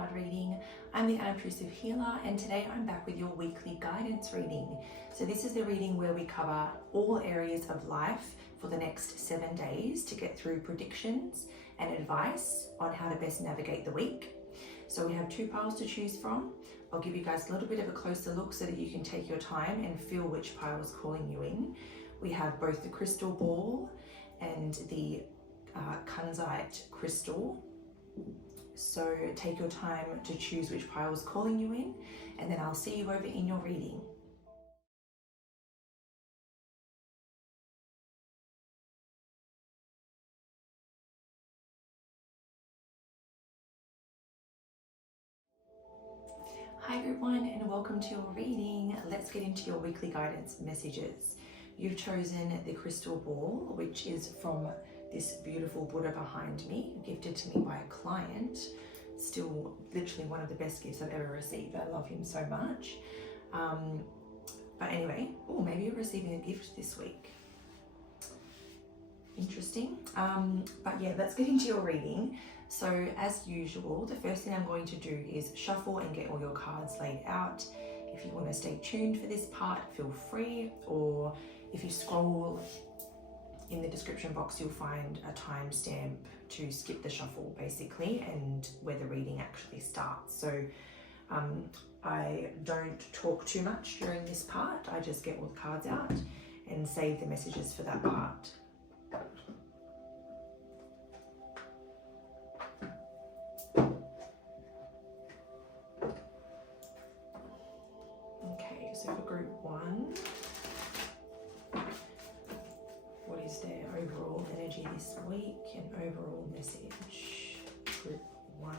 card reading. I'm the Unobtrusive Healer, and today I'm back with your weekly guidance reading. So this is the reading where we cover all areas of life for the next 7 days to get through predictions and advice on how to best navigate the week. So we have 2 piles to choose from. I'll give you guys a little bit of a closer look so that you can take your time and feel which pile is calling you in. We have both the crystal ball and the kunzite crystal. So take your time to choose which pile is calling you in, and then I'll see you over in your reading. Hi group 1 and welcome to your reading. Let's get into your weekly guidance messages. You've chosen the crystal ball, which is from this beautiful Buddha behind me, gifted to me by a client. Still literally one of the best gifts I've ever received. I love him so much. But anyway, maybe you're receiving a gift this week. Interesting. But yeah, let's get into your reading. So as usual, the first thing I'm going to do is shuffle and get all your cards laid out. If you want to stay tuned for this part, feel free, or if you scroll in the description box, you'll find a timestamp to skip the shuffle basically, and where the reading actually starts. So I don't talk too much during this part. I just get all the cards out and save the messages for that part. Okay, so for group 1, what is their overall energy this week and overall message? Group 1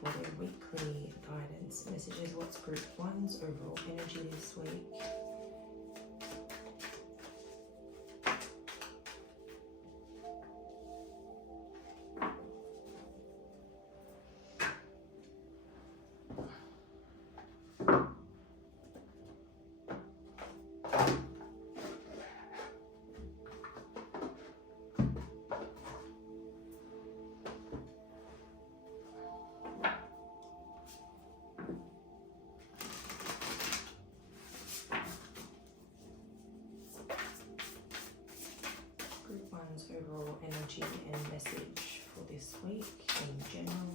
for their weekly guidance messages. What's group 1's overall energy this week? Overall energy and message for this week in general.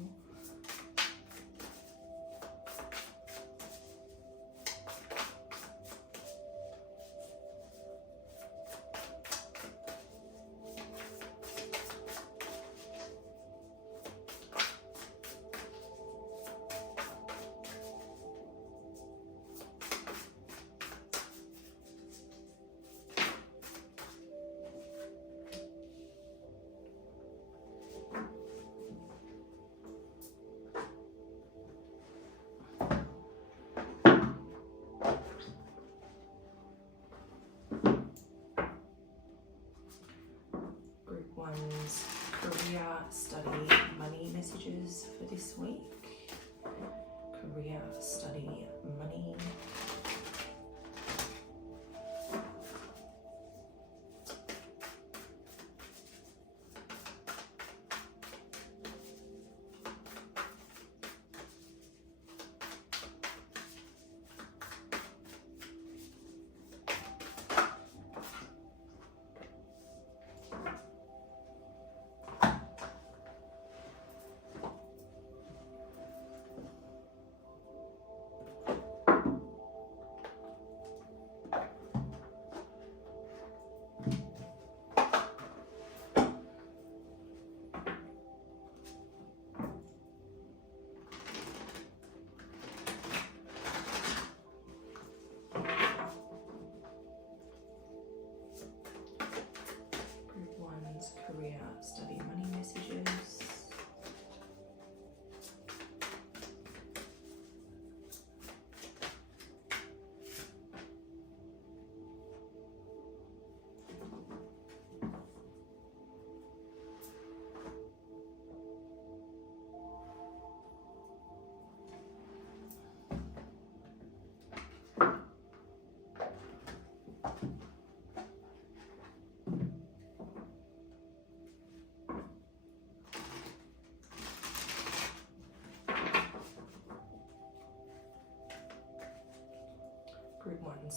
One's career, study, money messages for this week. Career, study, money.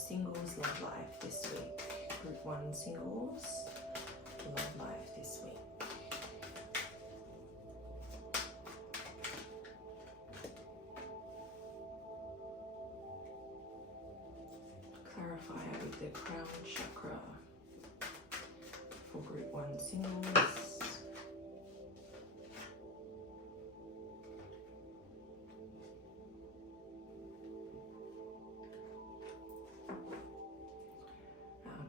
singles love life this week. Group 1 singles love life this week. Clarifier with the crown chakra for group 1 singles.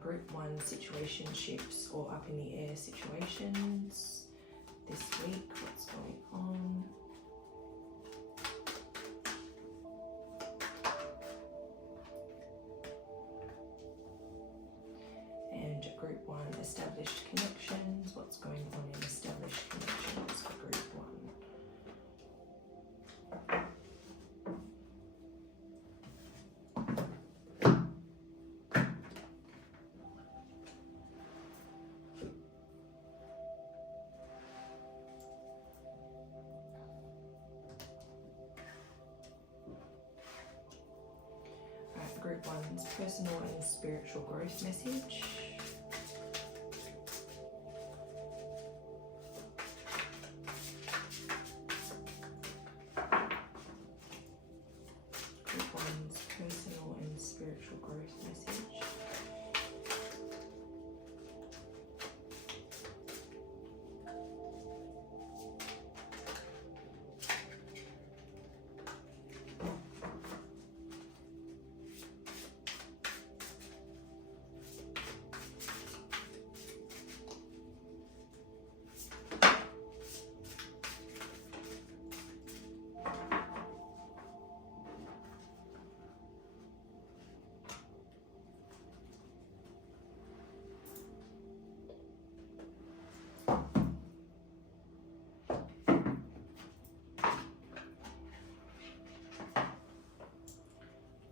Group 1 situationships or up in the air situations this week. What's going on? And group 1 established connections. What's going on in established connections for group 1? Group 1's personal and spiritual growth message. Group 1's personal and spiritual growth message.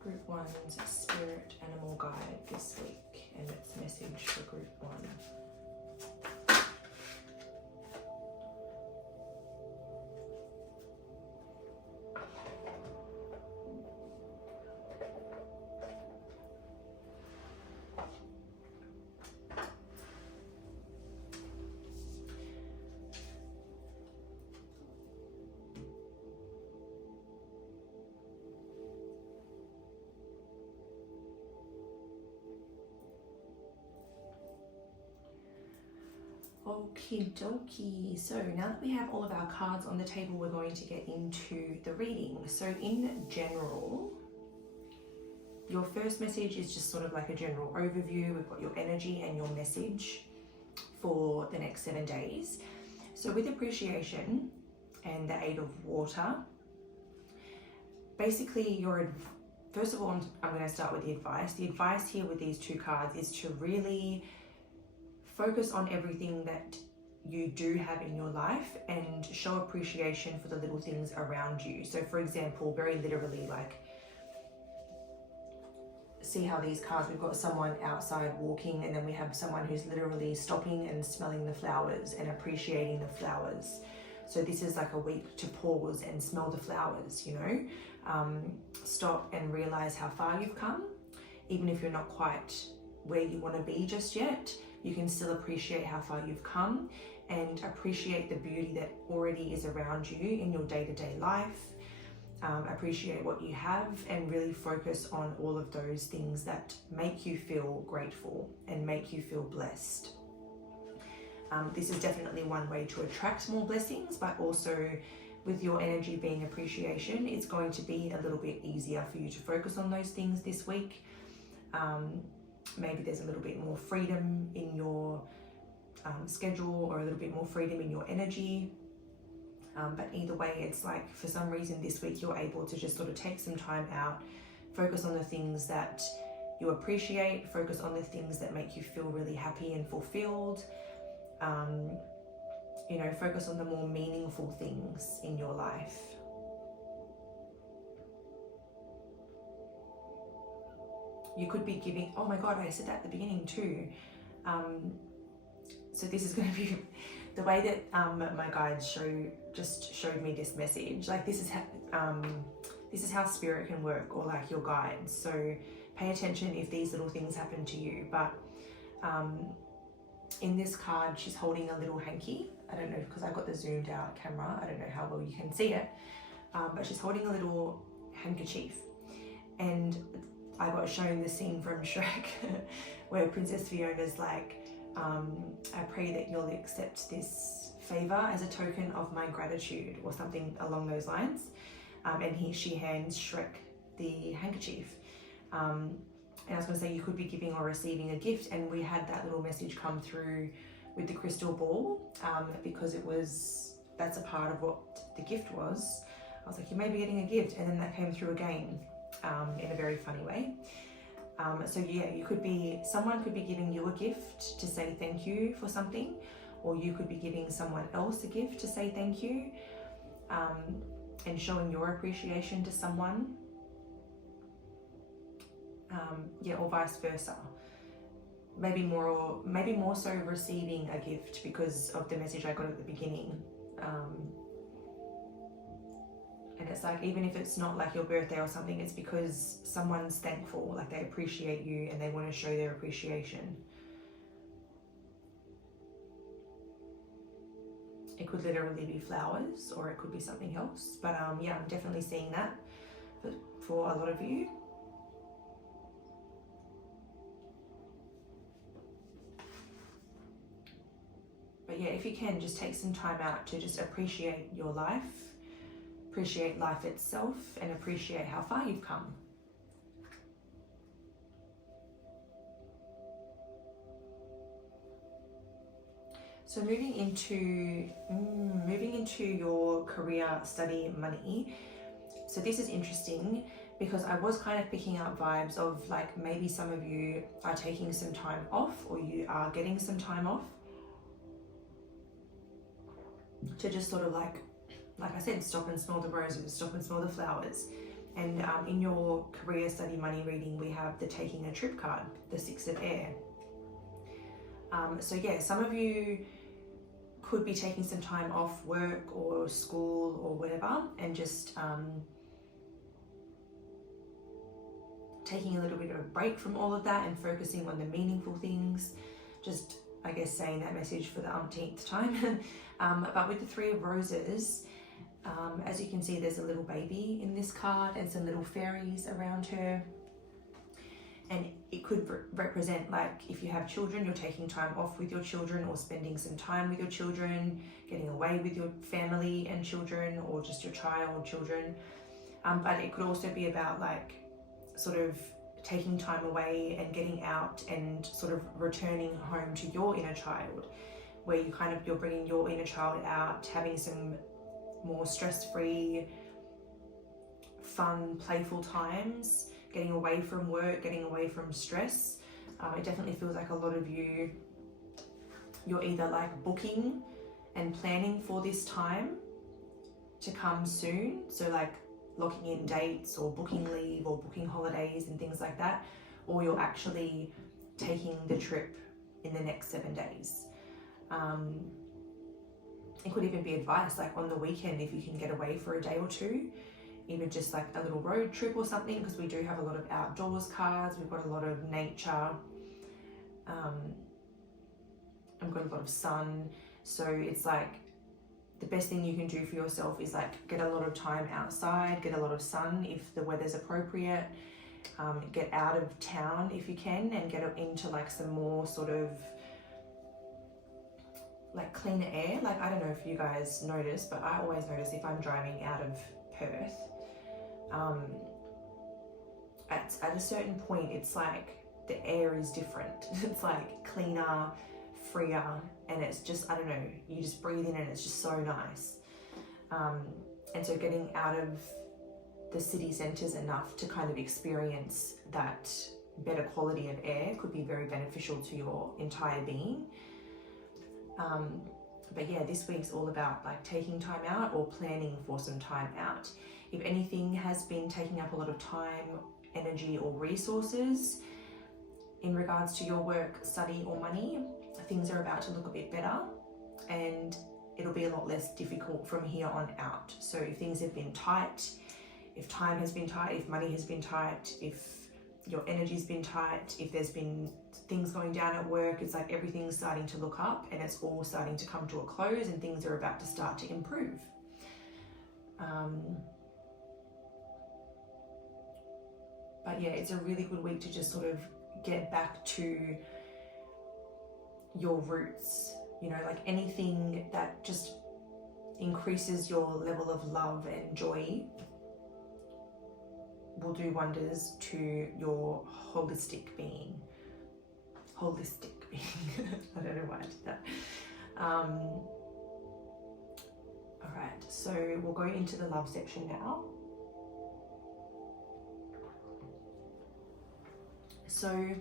Group 1's spirit animal guide this week and its message for group 1. Okie dokie. So now that we have all of our cards on the table, we're going to get into the reading. So in general, your first message is just sort of like a general overview. We've got your energy and your message for the next 7 days. So with appreciation and the 8 of water, basically first of all, I'm going to start with the advice. The advice here with these 2 cards is to really focus on everything that you do have in your life and show appreciation for the little things around you. So for example, very literally, like, see how these cards, we've got someone outside walking, and then we have someone who's literally stopping and smelling the flowers and appreciating the flowers. So this is like a week to pause and smell the flowers, you know, stop and realize how far you've come. Even if you're not quite where you want to be just yet, you can still appreciate how far you've come and appreciate the beauty that already is around you in your day-to-day life. Appreciate what you have and really focus on all of those things that make you feel grateful and make you feel blessed. This is definitely one way to attract more blessings, but also with your energy being appreciation, it's going to be a little bit easier for you to focus on those things this week. Maybe there's a little bit more freedom in your schedule or a little bit more freedom in your energy. But either way, it's like for some reason this week you're able to just sort of take some time out, focus on the things that you appreciate, focus on the things that make you feel really happy and fulfilled. You know, focus on the more meaningful things in your life. You could be giving, oh my God, I said that at the beginning too. So this is going to be the way that my guides showed me this message. Like this is how spirit can work, or like your guides. So pay attention if these little things happen to you. But in this card, she's holding a little hanky. I don't know, because I got the zoomed out camera, I don't know how well you can see it, but she's holding a little handkerchief. And I got shown the scene from Shrek where Princess Fiona's like, I pray that you'll accept this favor as a token of my gratitude, or something along those lines. And she hands Shrek the handkerchief. And I was going to say, you could be giving or receiving a gift, and we had that little message come through with the crystal ball, because that's a part of what the gift was. I was like, you may be getting a gift, and then that came through again, in a very funny way. So yeah, someone could be giving you a gift to say thank you for something, or you could be giving someone else a gift to say thank you, and showing your appreciation to someone. Or vice versa. Maybe more so receiving a gift because of the message I got at the beginning. And it's like, even if it's not like your birthday or something, it's because someone's thankful, like they appreciate you and they want to show their appreciation. It could literally be flowers, or it could be something else. But yeah, I'm definitely seeing that for a lot of you. But yeah, if you can, just take some time out to just appreciate your life, appreciate life itself, and appreciate how far you've come. So moving into your career, study, money. So this is interesting because I was kind of picking up vibes of like, maybe some of you are taking some time off, or you are getting some time off to just sort of like I said, stop and smell the roses, stop and smell the flowers. And in your career, study, money reading, we have the taking a trip card, the 6 of air. So yeah, some of you could be taking some time off work or school or whatever, and just taking a little bit of a break from all of that and focusing on the meaningful things. Just, I guess, saying that message for the umpteenth time. But with the 3 of roses, as you can see, there's a little baby in this card and some little fairies around her. And it could represent, like, if you have children, you're taking time off with your children, or spending some time with your children, getting away with your family and children, or just your children. But it could also be about like sort of taking time away and getting out and sort of returning home to your inner child, where you're bringing your inner child out, having some more stress-free, fun, playful times, getting away from work, getting away from stress. It definitely feels like a lot of you're either like booking and planning for this time to come soon. So like locking in dates or booking leave or booking holidays and things like that, or you're actually taking the trip in the next 7 days. It could even be advice, like on the weekend, if you can get away for a day or two, even just like a little road trip or something, because we do have a lot of outdoors cards, we've got a lot of nature, I've got a lot of sun. So it's like the best thing you can do for yourself is like get a lot of time outside, get a lot of sun if the weather's appropriate, get out of town if you can, and get into like some more sort of like cleaner air. Like, I don't know if you guys notice, but I always notice if I'm driving out of Perth, at a certain point, it's like the air is different. It's like cleaner, freer, and it's just, I don't know, you just breathe in and it's just so nice. And so getting out of the city centres enough to kind of experience that better quality of air could be very beneficial to your entire being. But yeah, this week's all about like taking time out or planning for some time out. If anything has been taking up a lot of time, energy, or resources in regards to your work, study, or money, things are about to look a bit better, and it'll be a lot less difficult from here on out. So if things have been tight, if time has been tight, if money has been tight, if your energy's been tight, if there's been things going down at work, it's like everything's starting to look up and it's all starting to come to a close and things are about to start to improve. But yeah, it's a really good week to just sort of get back to your roots, you know, like anything that just increases your level of love and joy will do wonders to your holistic being. Holistic being. I don't know why I did that. All right, so we'll go into the love section now. So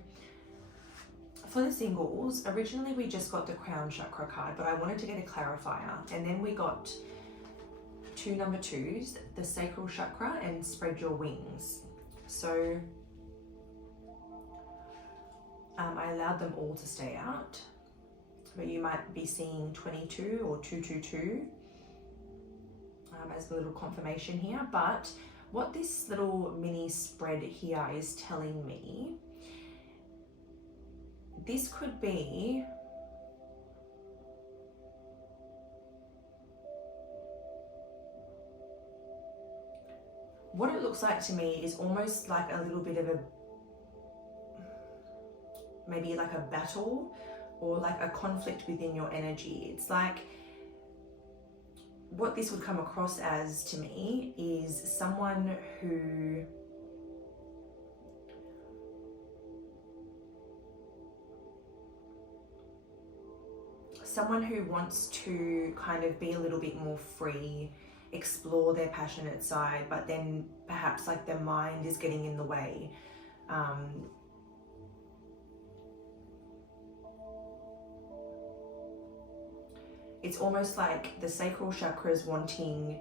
for the singles, originally we just got the crown chakra card, but I wanted to get a clarifier, and then we got two number twos, the sacral chakra and spread your wings. So I allowed them all to stay out, but you might be seeing 22 or 222 as a little confirmation here. But what this little mini spread here is telling me, this could be what it looks like to me is almost like a little bit of a, maybe like a battle or like a conflict within your energy. It's like, what this would come across as to me is someone who wants to kind of be a little bit more free, explore their passionate side, but then perhaps like their mind is getting in the way. It's almost like the sacral chakra is wanting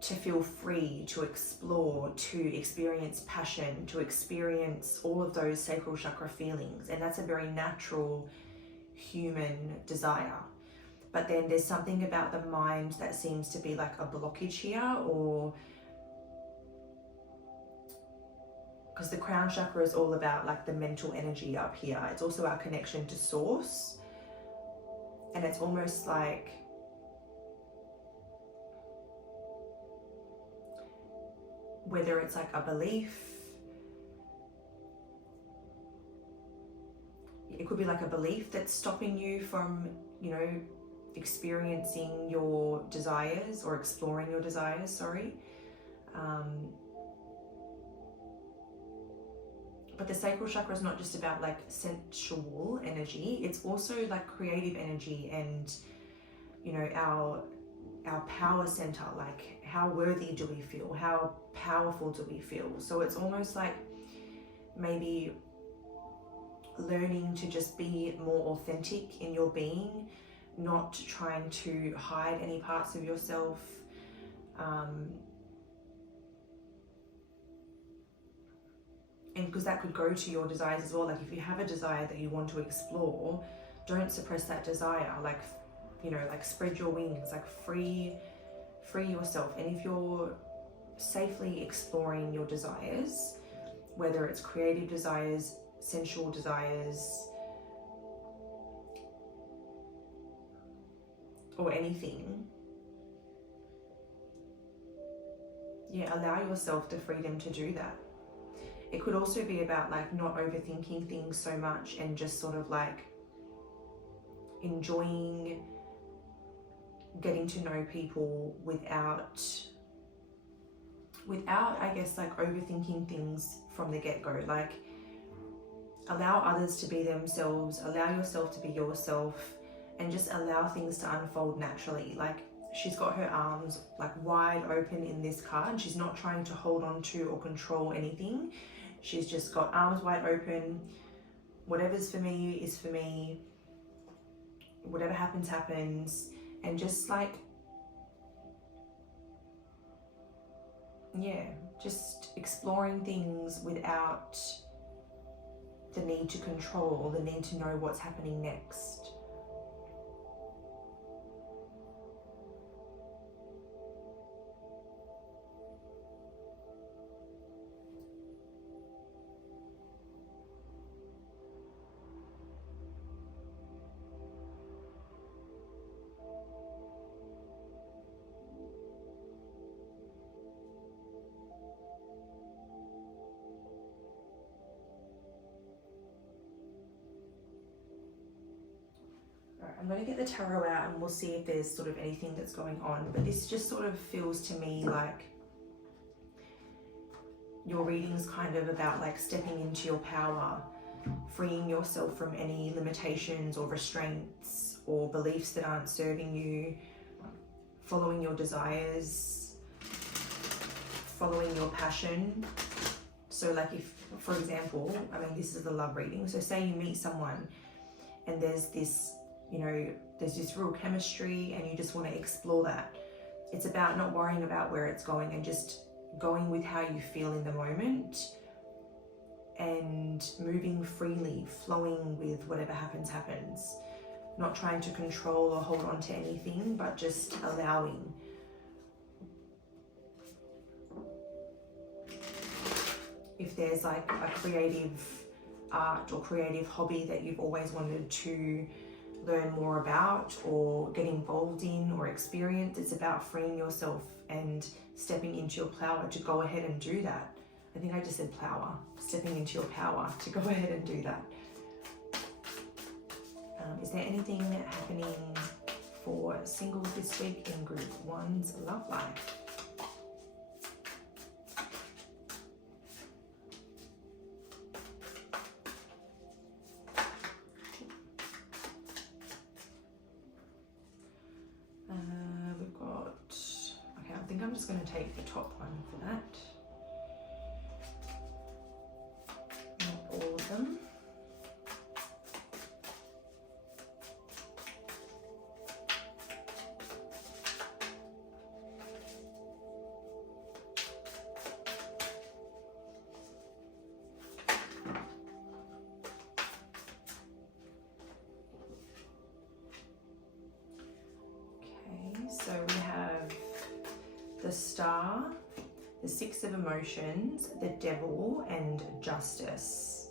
to feel free, to explore, to experience passion, to experience all of those sacral chakra feelings. And that's a very natural human desire. But then there's something about the mind that seems to be like a blockage here, or because the crown chakra is all about like the mental energy up here. It's also our connection to source. And it's almost like whether it's like a belief, it could be like a belief that's stopping you from, you know, experiencing your desires or exploring your desires, sorry. But the sacral chakra is not just about like sensual energy, it's also like creative energy and, you know, our power center, like how worthy do we feel? How powerful do we feel? So it's almost like maybe learning to just be more authentic in your being, not trying to hide any parts of yourself. And because that could go to your desires as well. Like if you have a desire that you want to explore, don't suppress that desire. Like, you know, like spread your wings, like free yourself. And if you're safely exploring your desires, whether it's creative desires, sensual desires, or anything, yeah, allow yourself the freedom to do that. It could also be about like not overthinking things so much and just sort of like enjoying getting to know people without I guess like overthinking things from the get-go. Like allow others to be themselves, allow yourself to be yourself, and just allow things to unfold naturally. Like she's got her arms like wide open in this card. She's not trying to hold on to or control anything. She's just got arms wide open. Whatever's for me is for me. Whatever happens, happens. And just like, yeah, just exploring things without the need to control or the need to know what's happening next. I'm going to get the tarot out and we'll see if there's sort of anything that's going on. But this just sort of feels to me like your reading's kind of about like stepping into your power, freeing yourself from any limitations or restraints or beliefs that aren't serving you, following your desires, following your passion. So like if, for example, I mean, this is the love reading. So say you meet someone and there's this, you know, there's this real chemistry and you just want to explore that. It's about not worrying about where it's going and just going with how you feel in the moment and moving freely, flowing with whatever happens. Not trying to control or hold on to anything, but just allowing. If there's like a creative art or creative hobby that you've always wanted to learn more about or get involved in or experience, it's about freeing yourself and stepping into your power to go ahead and do that. I think I just said power, stepping into your power to go ahead and do that. Is there anything happening for singles this week in group one's love life? We've got, okay, I think I'm just going to take the top one for that. Not all of them. So we have the Star, the Six of Emotions, the Devil, and Justice.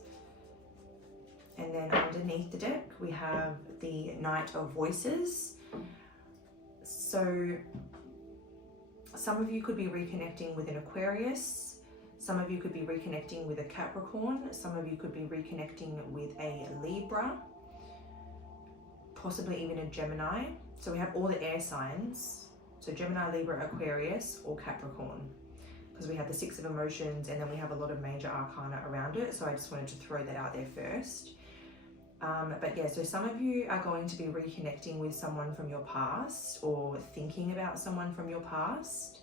And then underneath the deck, we have the Knight of Voices. So some of you could be reconnecting with an Aquarius. Some of you could be reconnecting with a Capricorn. Some of you could be reconnecting with a Libra, possibly even a Gemini. So we have all the air signs. So Gemini, Libra, Aquarius, or Capricorn. Because we have the Six of Emotions and then we have a lot of major arcana around it. So I just wanted to throw that out there first. But yeah, so some of you are going to be reconnecting with someone from your past or thinking about someone from your past.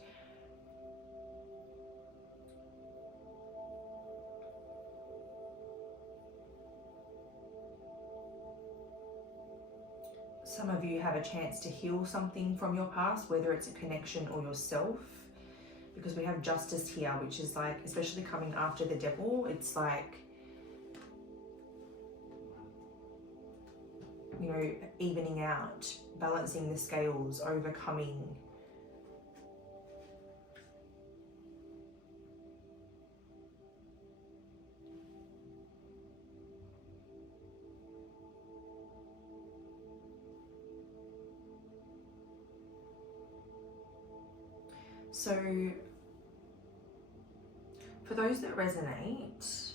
Some of you have a chance to heal something from your past, whether it's a connection or yourself, because we have Justice here, which is like, especially coming after the Devil, it's like, you know, evening out, balancing the scales, overcoming. So for those that resonate,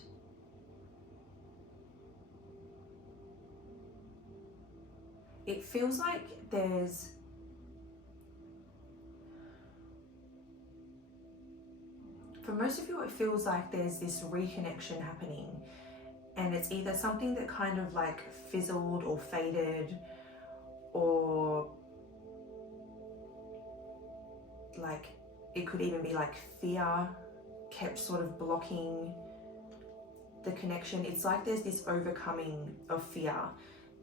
it feels like there's for most of you, it feels like there's this reconnection happening, and it's either something that kind of like fizzled or faded, or like it could even be like fear kept sort of blocking the connection. It's like there's this overcoming of fear.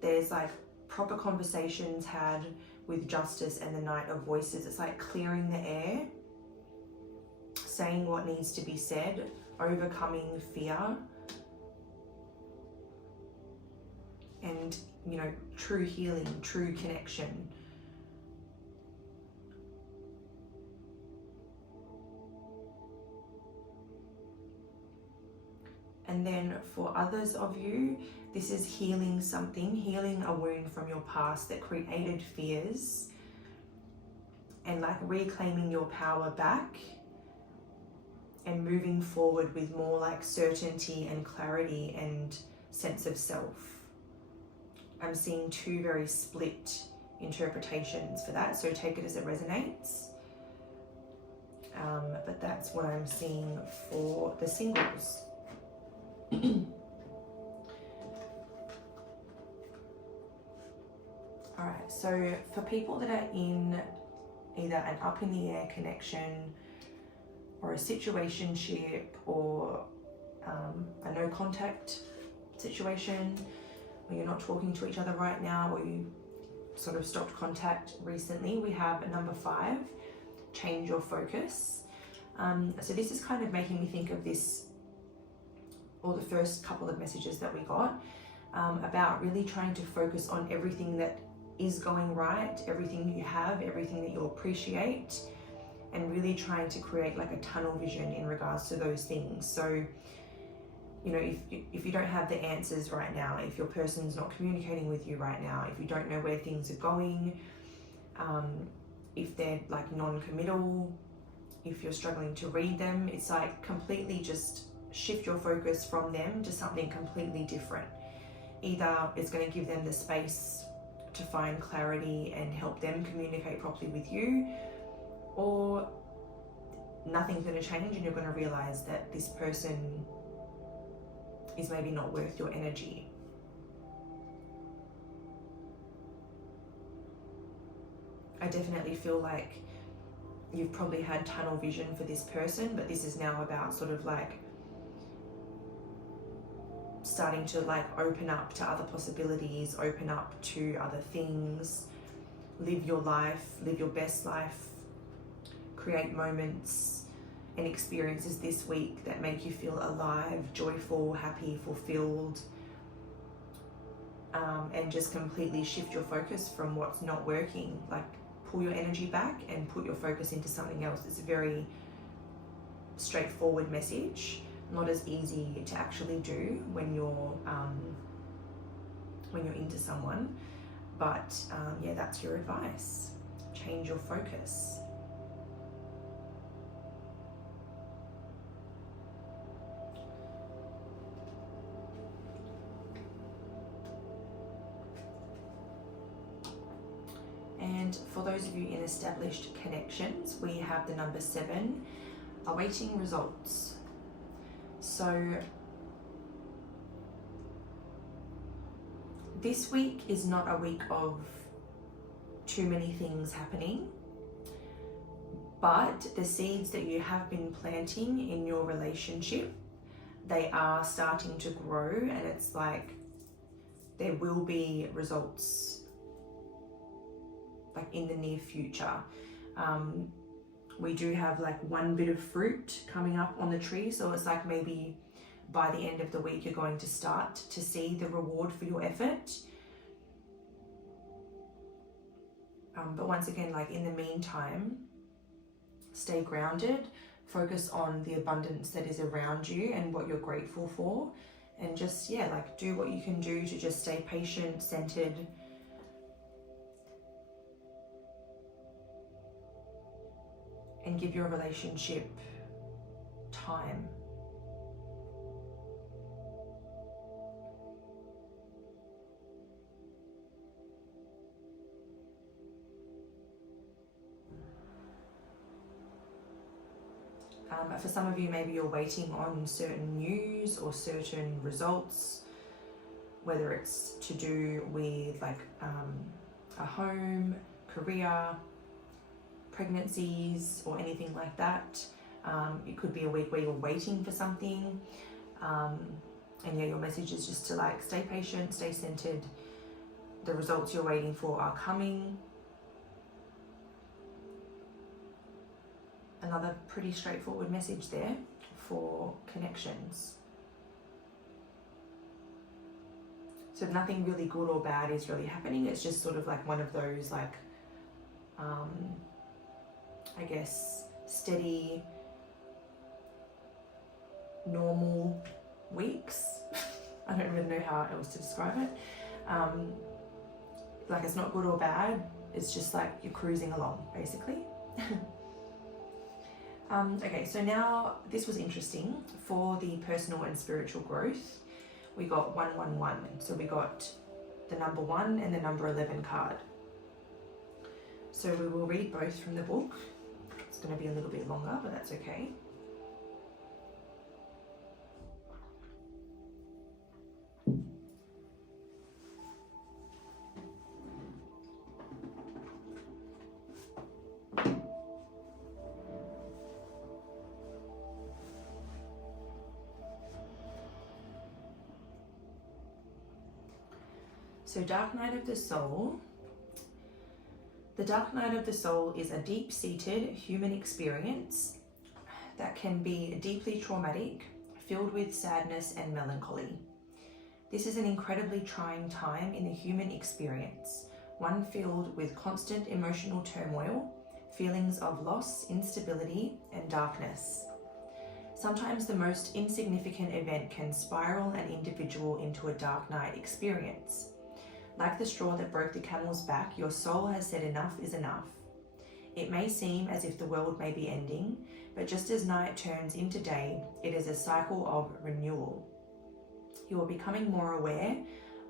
There's like proper conversations had with Justice and the Knight of Voices. It's like clearing the air, saying what needs to be said, overcoming fear, and, you know, true healing, true connection. And then for others of you, this is healing something, healing a wound from your past that created fears, and like reclaiming your power back and moving forward with more like certainty and clarity and sense of self. I'm seeing two very split interpretations for that, so take it as it resonates. But that's what I'm seeing for the singles. Alright, so for people that are in either an up in the air connection or a situationship or a no contact situation where you're not talking to each other right now, or you sort of stopped contact recently, we have a number 5, change your focus. So this is kind of making me think of this, or the first couple of messages that we got, about really trying to focus on everything that is going right, everything you have, everything that you appreciate, and really trying to create like a tunnel vision in regards to those things. So, you know, if you don't have the answers right now, if your person's not communicating with you right now, if you don't know where things are going, if they're like non-committal, if you're struggling to read them, it's like completely just shift your focus from them to something completely different. Either it's going to give them the space to find clarity and help them communicate properly with you, or nothing's going to change and you're going to realize that this person is maybe not worth your energy. I definitely feel like you've probably had tunnel vision for this person, but this is now about sort of like starting to like open up to other possibilities, open up to other things, live your life, live your best life, create moments and experiences this week that make you feel alive, joyful, happy, fulfilled, and just completely shift your focus from what's not working. Like pull your energy back and put your focus into something else. It's a very straightforward message, not as easy to actually do when you're into someone, but yeah, that's your advice. Change your focus. And for those of you in established connections, we have the number 7, awaiting results. So this week is not a week of too many things happening, but the seeds that you have been planting in your relationship, they are starting to grow, and it's like there will be results like in the near future. We do have like one bit of fruit coming up on the tree, so it's like maybe by the end of the week you're going to start to see the reward for your effort. But once again, like in the meantime, stay grounded, focus on the abundance that is around you and what you're grateful for, and just, yeah, like do what you can do to just stay patient, centered, and give your relationship time. For some of you, maybe you're waiting on certain news or certain results, whether it's to do with like a home, career, pregnancies, or anything like that. It could be a week where you're waiting for something, and yeah, your message is just to like stay patient, stay centered. The results you're waiting for are coming. Another pretty straightforward message there for connections. So nothing really good or bad is really happening. It's just sort of like one of those like I guess steady, normal weeks. I don't really know how else to describe it. Like it's not good or bad, it's just like you're cruising along, basically. Okay, so now this was interesting. For the personal and spiritual growth, we got 111. So we got the number 1 and the number 11 card. So we will read both from the book. It's going to be a little bit longer, but that's okay. So Dark Night of the Soul. The Dark Night of the Soul is a deep-seated human experience that can be deeply traumatic, filled with sadness and melancholy. This is an incredibly trying time in the human experience, one filled with constant emotional turmoil, feelings of loss, instability, and darkness. Sometimes the most insignificant event can spiral an individual into a dark night experience. Like the straw that broke the camel's back, your soul has said enough is enough. It may seem as if the world may be ending, but just as night turns into day, it is a cycle of renewal. You are becoming more aware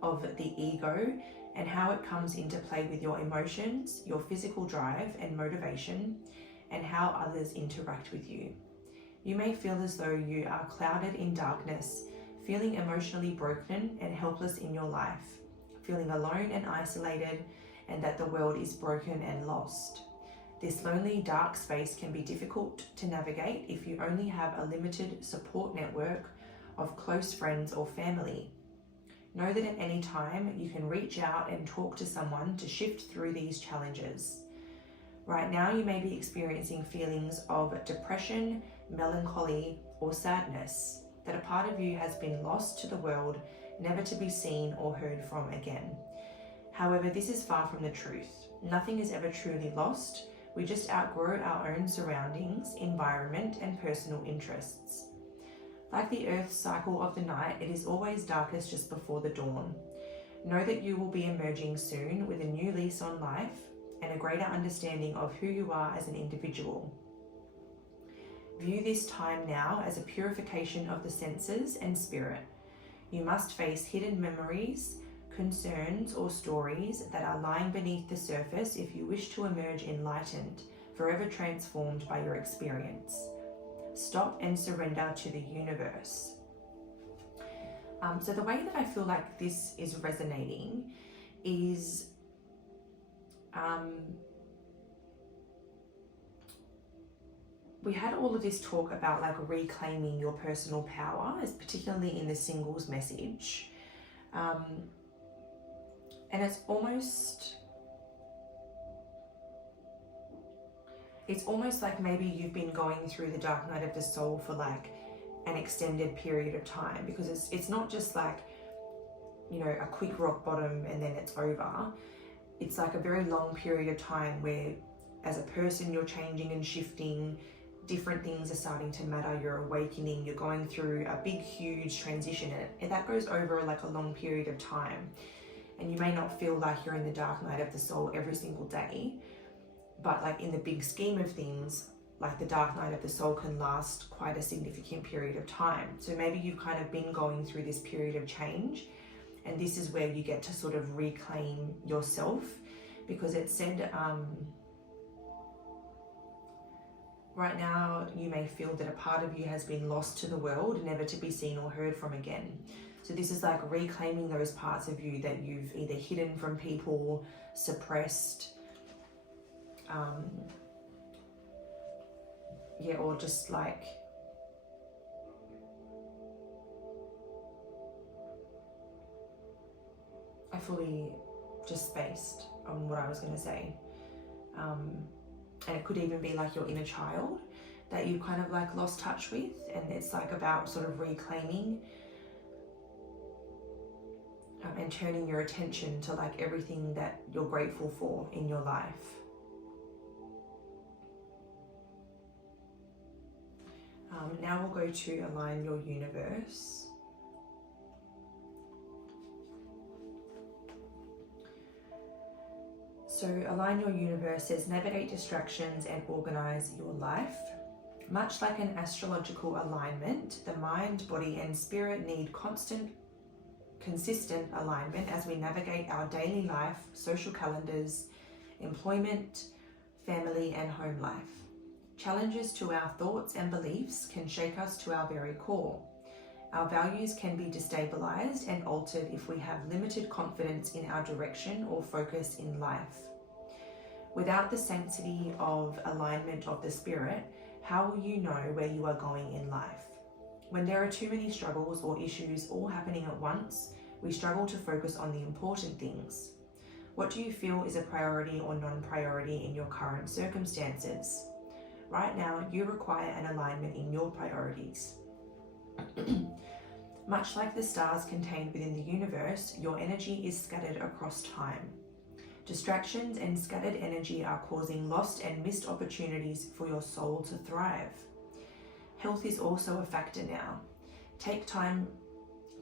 of the ego and how it comes into play with your emotions, your physical drive and motivation, and how others interact with you. You may feel as though you are clouded in darkness, feeling emotionally broken and helpless in your life, feeling alone and isolated, and that the world is broken and lost. This lonely, dark space can be difficult to navigate if you only have a limited support network of close friends or family. Know that at any time you can reach out and talk to someone to shift through these challenges. Right now you may be experiencing feelings of depression, melancholy, or sadness, that a part of you has been lost to the world, never to be seen or heard from again. However, this is far from the truth. Nothing is ever truly lost. We just outgrow our own surroundings, environment, and personal interests. Like the Earth's cycle of the night, it is always darkest just before the dawn. Know that you will be emerging soon with a new lease on life and a greater understanding of who you are as an individual. View this time now as a purification of the senses and spirit. You must face hidden memories, concerns, or stories that are lying beneath the surface if you wish to emerge enlightened, forever transformed by your experience. Stop and surrender to the universe. So the way that I feel like this is resonating is we had all of this talk about like reclaiming your personal power, particularly in the singles message. And it's almost like maybe you've been going through the dark night of the soul for like an extended period of time, because it's not just like, you know, a quick rock bottom and then it's over. It's like a very long period of time where as a person you're changing and shifting, different things are starting to matter, you're awakening, you're going through a big, huge transition, and that goes over like a long period of time. And you may not feel like you're in the dark night of the soul every single day, but like in the big scheme of things, like the dark night of the soul can last quite a significant period of time. So maybe you've kind of been going through this period of change, and this is where you get to sort of reclaim yourself, because it said, right now, you may feel that a part of you has been lost to the world, never to be seen or heard from again. So this is like reclaiming those parts of you that you've either hidden from people, suppressed, or just like, I fully just spaced on what I was going to say. And it could even be like your inner child that you kind of like lost touch with, and it's like about sort of reclaiming and turning your attention to like everything that you're grateful for in your life. Now we'll go to align your universe. So align your universe says navigate distractions and organize your life. Much like an astrological alignment, the mind, body, and spirit need constant consistent alignment as we navigate our daily life, social calendars, employment, family, and home life. Challenges to our thoughts and beliefs can shake us to our very core. Our values can be destabilized and altered if we have limited confidence in our direction or focus in life. Without the sanctity of alignment of the spirit, how will you know where you are going in life? When there are too many struggles or issues all happening at once, we struggle to focus on the important things. What do you feel is a priority or non-priority in your current circumstances? Right now, you require an alignment in your priorities. Much like the stars contained within the universe, your energy is scattered across time. Distractions and scattered energy are causing lost and missed opportunities for your soul to thrive. Health is also a factor now. Take time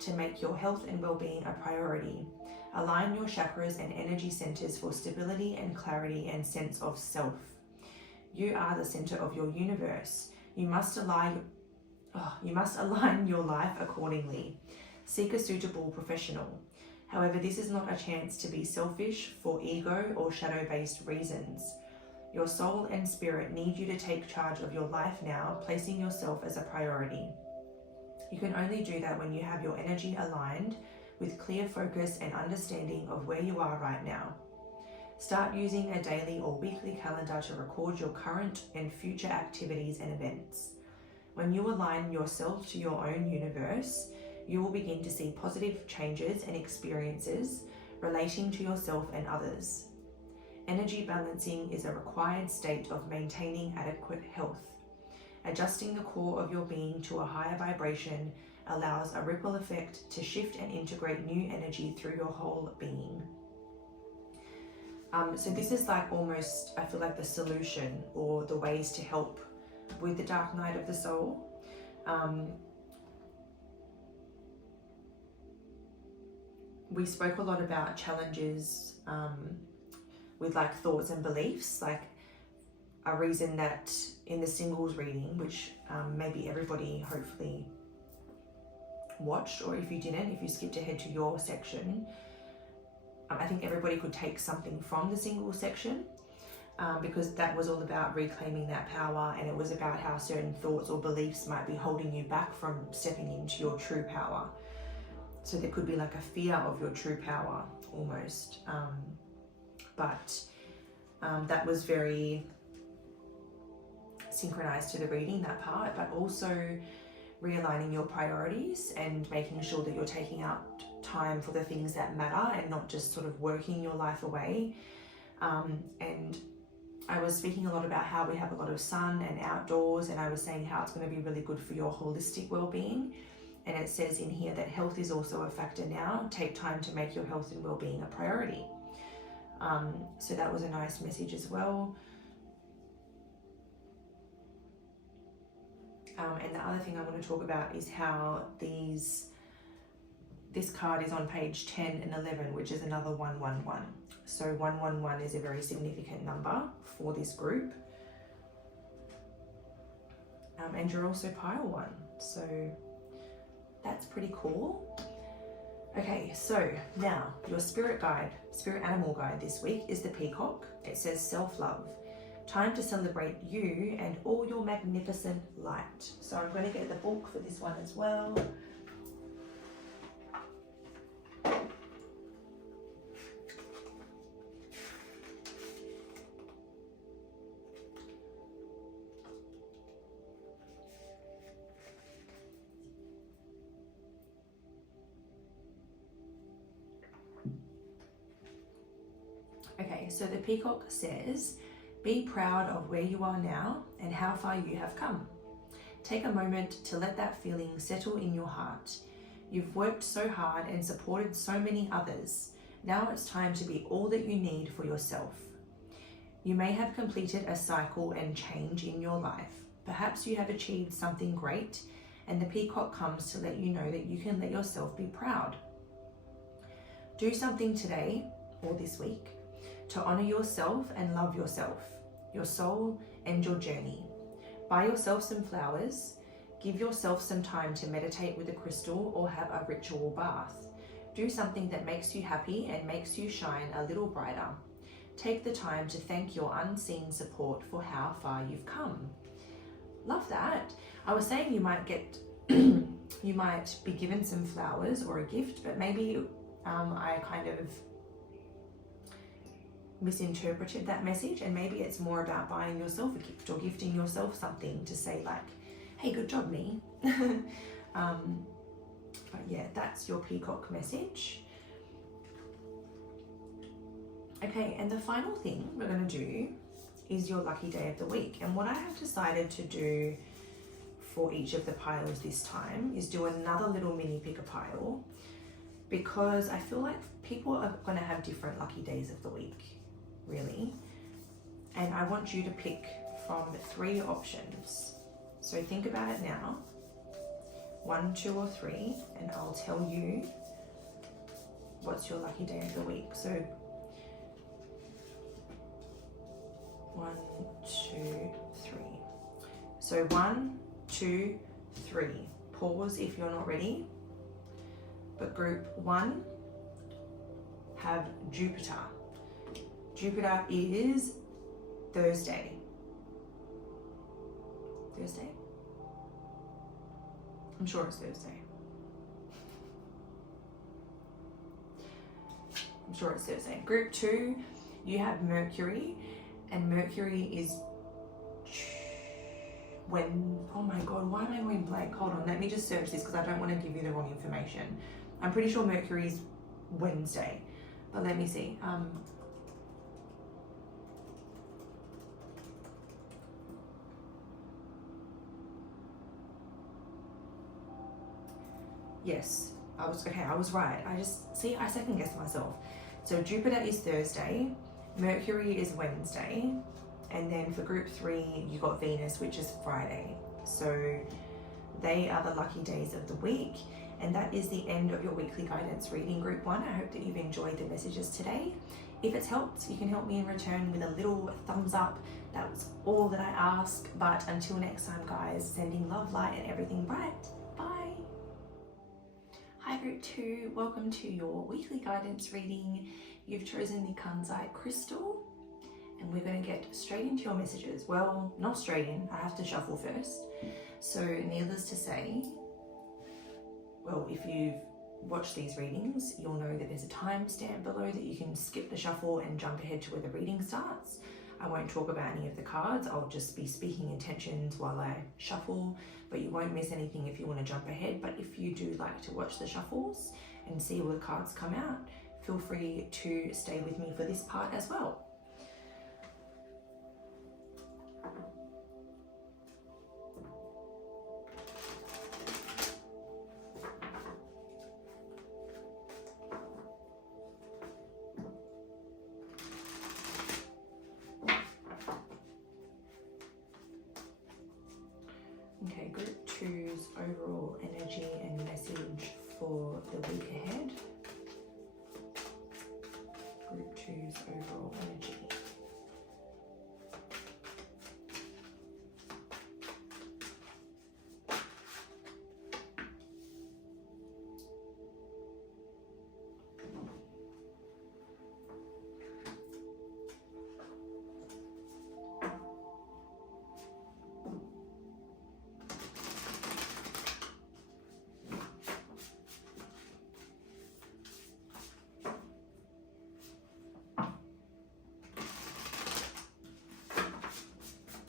to make your health and well-being a priority. Align your chakras and energy centers for stability and clarity and sense of self. You are the center of your universe. You must align your life accordingly. Seek a suitable professional. However, this is not a chance to be selfish for ego or shadow-based reasons. Your soul and spirit need you to take charge of your life now, placing yourself as a priority. You can only do that when you have your energy aligned with clear focus and understanding of where you are right now. Start using a daily or weekly calendar to record your current and future activities and events. When you align yourself to your own universe, you will begin to see positive changes and experiences relating to yourself and others. Energy balancing is a required state of maintaining adequate health. Adjusting the core of your being to a higher vibration allows a ripple effect to shift and integrate new energy through your whole being. So this is like almost, I feel like the solution or the ways to help with the dark night of the soul. We spoke a lot about challenges with like thoughts and beliefs, like a reason that in the singles reading, which maybe everybody hopefully watched, or if you didn't, if you skipped ahead to your section, I think everybody could take something from the singles section because that was all about reclaiming that power, and it was about how certain thoughts or beliefs might be holding you back from stepping into your true power. So there could be like a fear of your true power almost. But that was very synchronized to the reading, that part, but also realigning your priorities and making sure that you're taking out time for the things that matter and not just sort of working your life away. And I was speaking a lot about how we have a lot of sun and outdoors, and I was saying how it's going to be really good for your holistic well-being. And it says in here that health is also a factor now. Take time to make your health and well-being a priority. So that was a nice message as well. And the other thing I want to talk about is how this card is on page 10 and 11, which is another 111. So 111 is a very significant number for this group. And you're also pile 1. So that's pretty cool. Okay, so now your spirit animal guide this week is the peacock. It says self-love. Time to celebrate you and all your magnificent light. So I'm going to get the book for this one as well. Okay, so the peacock says, be proud of where you are now and how far you have come. Take a moment to let that feeling settle in your heart. You've worked so hard and supported so many others. Now it's time to be all that you need for yourself. You may have completed a cycle and change in your life. Perhaps you have achieved something great, and the peacock comes to let you know that you can let yourself be proud. Do something today or this week to honor yourself and love yourself, your soul, and your journey. Buy yourself some flowers. Give yourself some time to meditate with a crystal or have a ritual bath. Do something that makes you happy and makes you shine a little brighter. Take the time to thank your unseen support for how far you've come. Love that. I was saying you might get, you might be given some flowers or a gift, but maybe I kind of misinterpreted that message, and maybe it's more about buying yourself a gift or gifting yourself something to say like, hey, good job, me. But yeah, that's your peacock message. Okay, and the final thing we're going to do is your lucky day of the week. And what I have decided to do for each of the piles this time is do another little mini pick a pile, because I feel like people are going to have different lucky days of the week, really. And I want you to pick from 3 options. So think about it now, 1, 2, or 3, and I'll tell you what's your lucky day of the week. So 1, 2, 3. So 1, 2, 3. Pause if you're not ready. But group 1 have Jupiter. Jupiter is Thursday. Thursday? I'm sure it's Thursday. I'm sure it's Thursday. Group 2, you have Mercury, and Mercury is when, oh my God, why am I going blank? Hold on, let me just search this because I don't want to give you the wrong information. I'm pretty sure Mercury is Wednesday, but let me see. Yes, I was right. I second guessed myself. So Jupiter is Thursday, Mercury is Wednesday, and then for group 3, you got Venus, which is Friday. So they are the lucky days of the week. And that is the end of your weekly guidance reading, group 1. I hope that you've enjoyed the messages today. If it's helped, you can help me in return with a little thumbs up. That was all that I ask. But until next time, guys, sending love, light, and everything bright. Bye. Hi, group 2. Welcome to your weekly guidance reading. You've chosen the Kanzai crystal, and we're going to get straight into your messages. Well, not straight in. I have to shuffle first. So, needless to say, well, if you've watched these readings, you'll know that there's a timestamp below that you can skip the shuffle and jump ahead to where the reading starts. I won't talk about any of the cards. I'll just be speaking intentions while I shuffle, but you won't miss anything if you want to jump ahead. But if you do like to watch the shuffles and see all the cards come out, feel free to stay with me for this part as well. Okay, group 2's overall energy and message for the week ahead. Group 2's overall energy.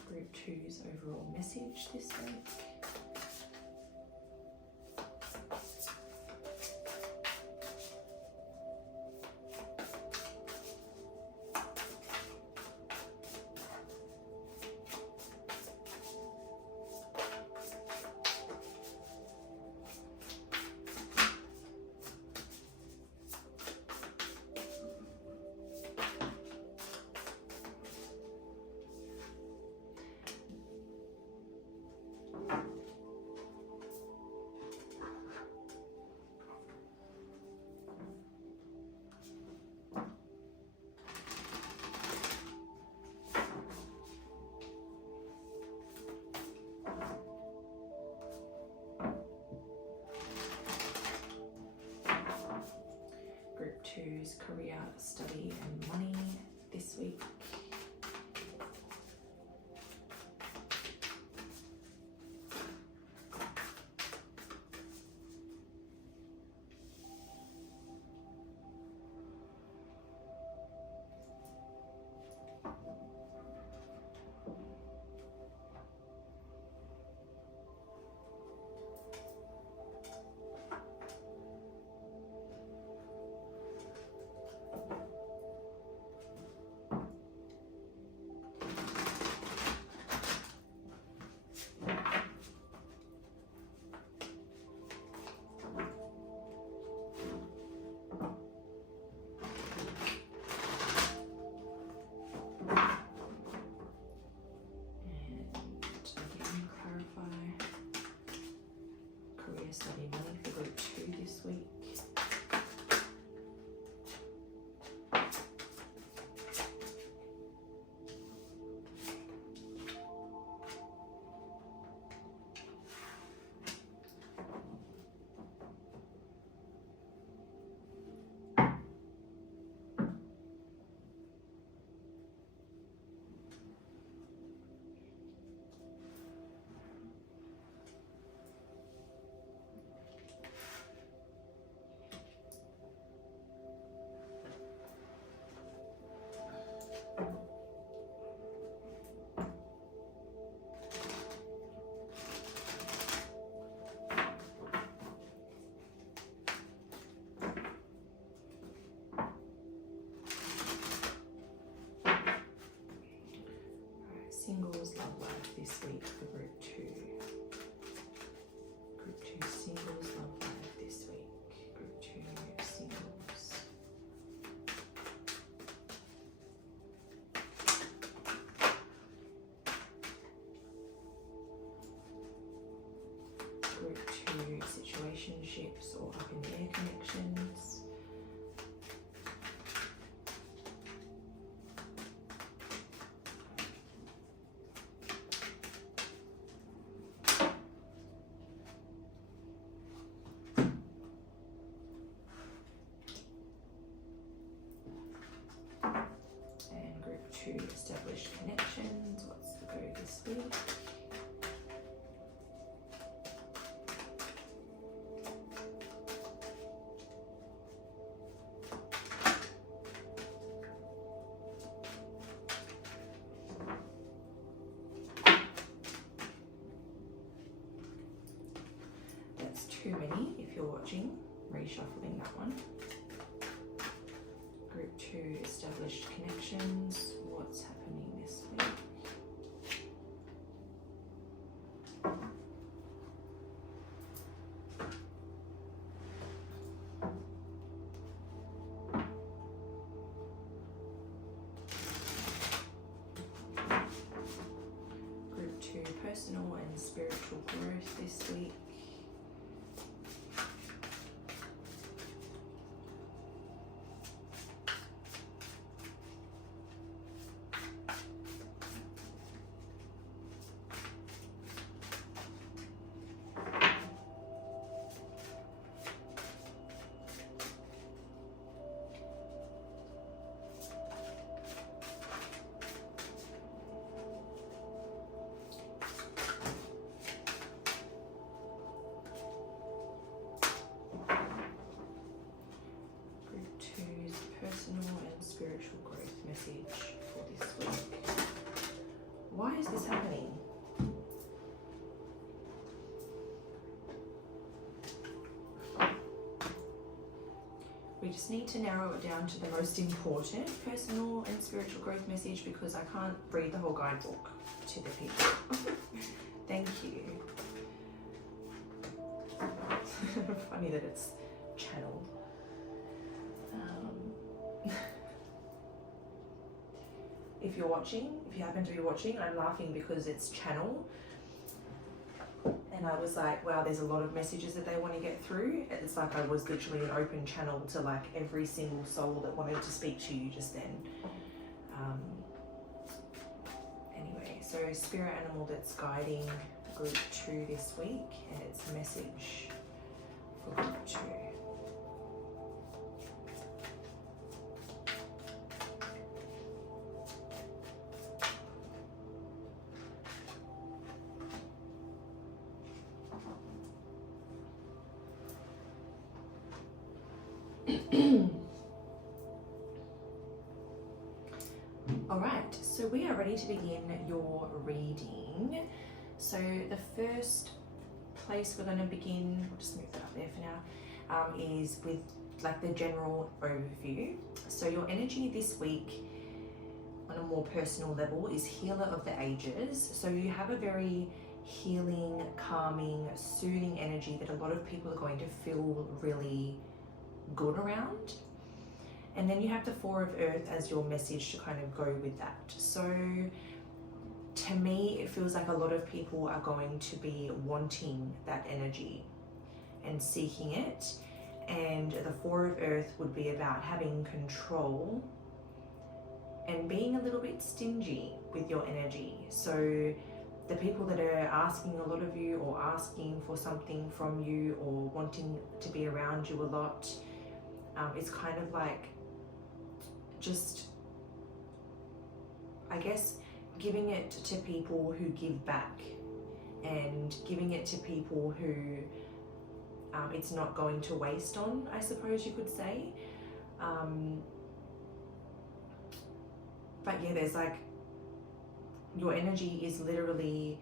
Group 2's overall message this week. career, study, and money this week. Study money for group 2 this week. Singles love life this week for group 2. Group 2 singles love life this week. Group 2 singles. Group 2 situationships or up in the air connections. Established connections. What's the go this week? That's too many if you're watching. Reshuffling that one. Group 2 established connections. What's happening this week? Group 2 personal and spiritual growth this week. Personal and spiritual growth message for this week. Why is this happening? We just need to narrow it down to the most important personal and spiritual growth message because I can't read the whole guidebook to the people. Thank you. Funny that it's channeled. If you're watching, if you happen to be watching, I'm laughing because it's channel. And I was like, wow, there's a lot of messages that they want to get through. It's like I was literally an open channel to like every single soul that wanted to speak to you just then. Anyway, so spirit animal that's guiding group 2 this week and its message for group 2. All right, so we are ready to begin your reading. So the first place we're going to begin, I'll just move that up there for now, is with like the general overview. So your energy this week on a more personal level is Healer of the Ages. So you have a very healing, calming, soothing energy that a lot of people are going to feel really good around. And then you have the Four of Earth as your message to kind of go with that. So to me, it feels like a lot of people are going to be wanting that energy and seeking it. And the Four of Earth would be about having control and being a little bit stingy with your energy. So the people that are asking a lot of you, or asking for something from you, or wanting to be around you a lot, it's kind of like just, I guess, giving it to people who give back, and giving it to people who it's not going to waste on, I suppose you could say. But yeah, there's like, your energy is literally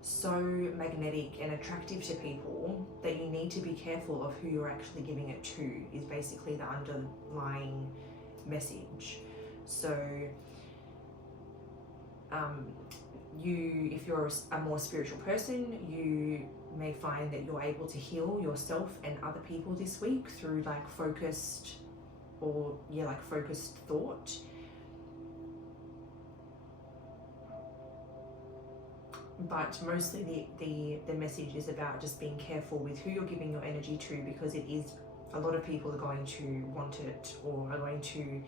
so magnetic and attractive to people that you need to be careful of who you're actually giving it to, is basically the underlying message. So if you're a more spiritual person, you may find that you're able to heal yourself and other people this week through like focused thought. But mostly the message is about just being careful with who you're giving your energy to, because it is, a lot of people are going to want it, or are going to,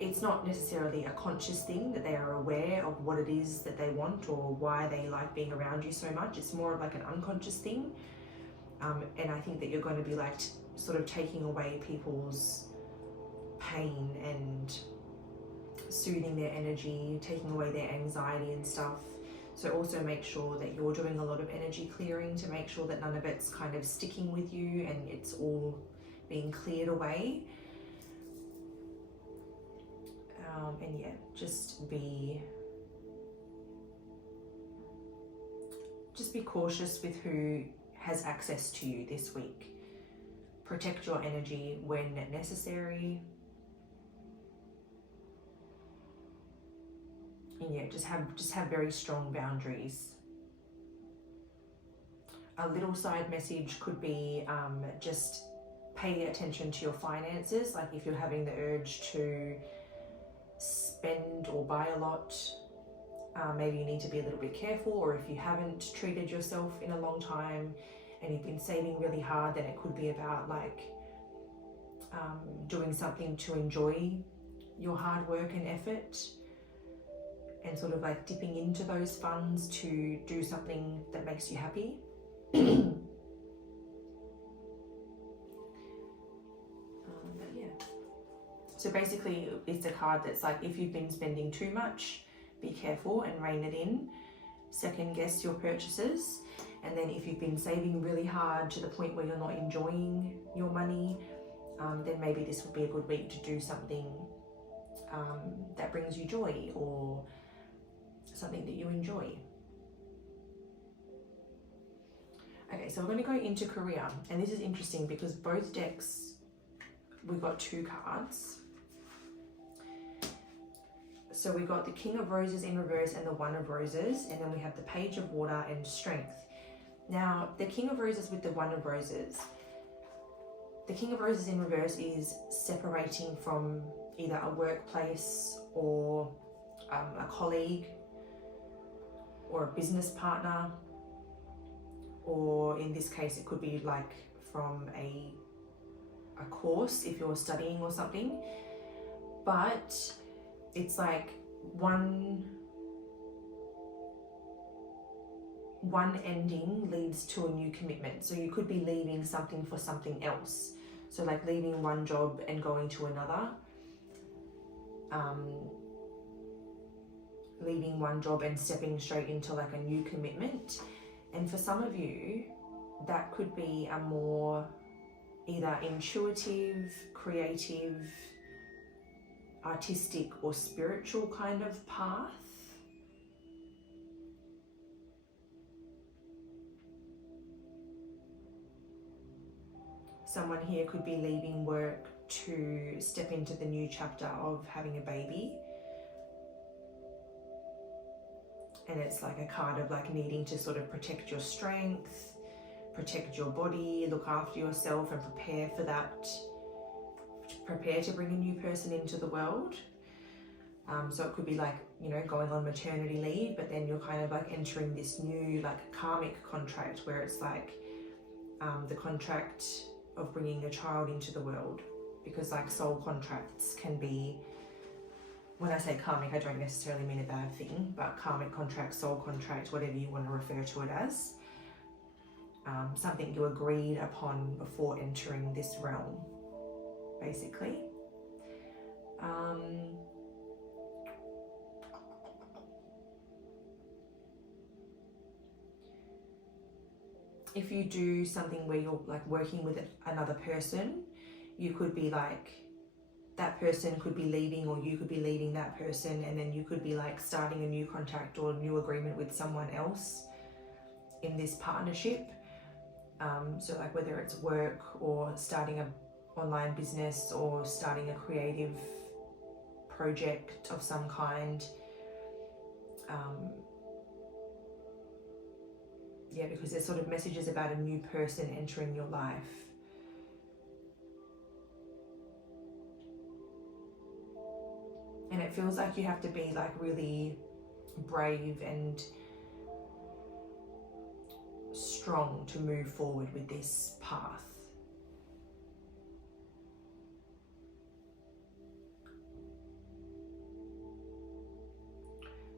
it's not necessarily a conscious thing that they are aware of what it is that they want or why they like being around you so much. It's more of like an unconscious thing. And I think that you're going to be like sort of taking away people's pain and soothing their energy, taking away their anxiety and stuff. So also make sure that you're doing a lot of energy clearing to make sure that none of it's kind of sticking with you and it's all being cleared away. And yeah, just be cautious with who has access to you this week. Protect your energy when necessary. And yeah, just have very strong boundaries. A little side message could be just pay attention to your finances. Like if you're having the urge to spend or buy a lot, maybe you need to be a little bit careful. Or if you haven't treated yourself in a long time and you've been saving really hard, then it could be about like doing something to enjoy your hard work and effort, and sort of like dipping into those funds to do something that makes you happy. But yeah, so basically it's a card that's like, if you've been spending too much, be careful and rein it in. Second guess your purchases. And then if you've been saving really hard to the point where you're not enjoying your money, then maybe this would be a good week to do something that brings you joy, or something that you enjoy. Okay, so we're going to go into career, and this is interesting because both decks, we got two cards. So we got the King of Roses in reverse and the One of Roses, and then we have the Page of Water and Strength. Now, the King of Roses with the One of Roses, the King of Roses in reverse is separating from either a workplace or a colleague or a business partner, or in this case it could be like from a course if you're studying or something. But it's like one ending leads to a new commitment. So you could be leaving something for something else. So like leaving one job and going to another. Leaving one job and stepping straight into like a new commitment. And for some of you, that could be a more either intuitive, creative, artistic or spiritual kind of path. Someone here could be leaving work to step into the new chapter of having a baby. And it's like a card of like needing to sort of protect your strength, protect your body, look after yourself and prepare for that, prepare to bring a new person into the world. So it could be like, you know, going on maternity leave, but then you're kind of like entering this new like karmic contract where it's like the contract of bringing a child into the world, because like soul contracts can be, when I say karmic, I don't necessarily mean a bad thing, but karmic contract, soul contract, whatever you want to refer to it as, something you agreed upon before entering this realm, basically. If you do something where you're like working with another person, you could be like, that person could be leaving, or you could be leaving that person, and then you could be like starting a new contract or new agreement with someone else in this partnership. So like whether it's work or starting an online business or starting a creative project of some kind. Yeah, because there's sort of messages about a new person entering your life. And it feels like you have to be like really brave and strong to move forward with this path.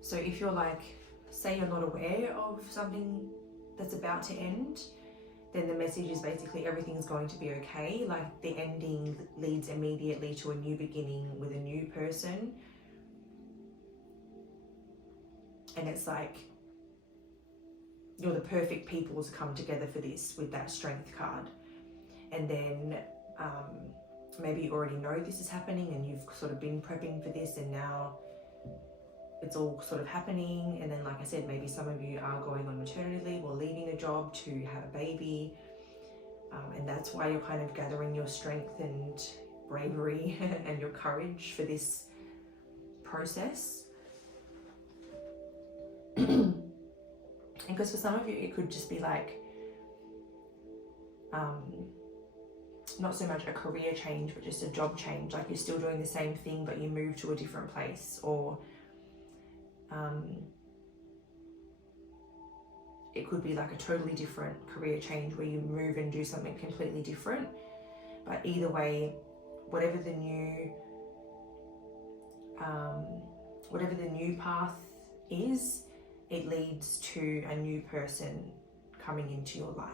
So if you're like, say you're not aware of something that's about to end, then the message is basically everything's going to be okay. Like the ending leads immediately to a new beginning with a new person. And it's like you're the perfect people to come together for this with that strength card. And then maybe you already know this is happening and you've sort of been prepping for this, and now it's all sort of happening. And then, like I said, maybe some of you are going on maternity leave or leaving a job to have a baby, and that's why you're kind of gathering your strength and bravery and your courage for this process. Because for some of you it could just be like not so much a career change, but just a job change, like you're still doing the same thing but you move to a different place, or it could be like a totally different career change where you move and do something completely different. But either way, whatever the new path is, it leads to a new person coming into your life.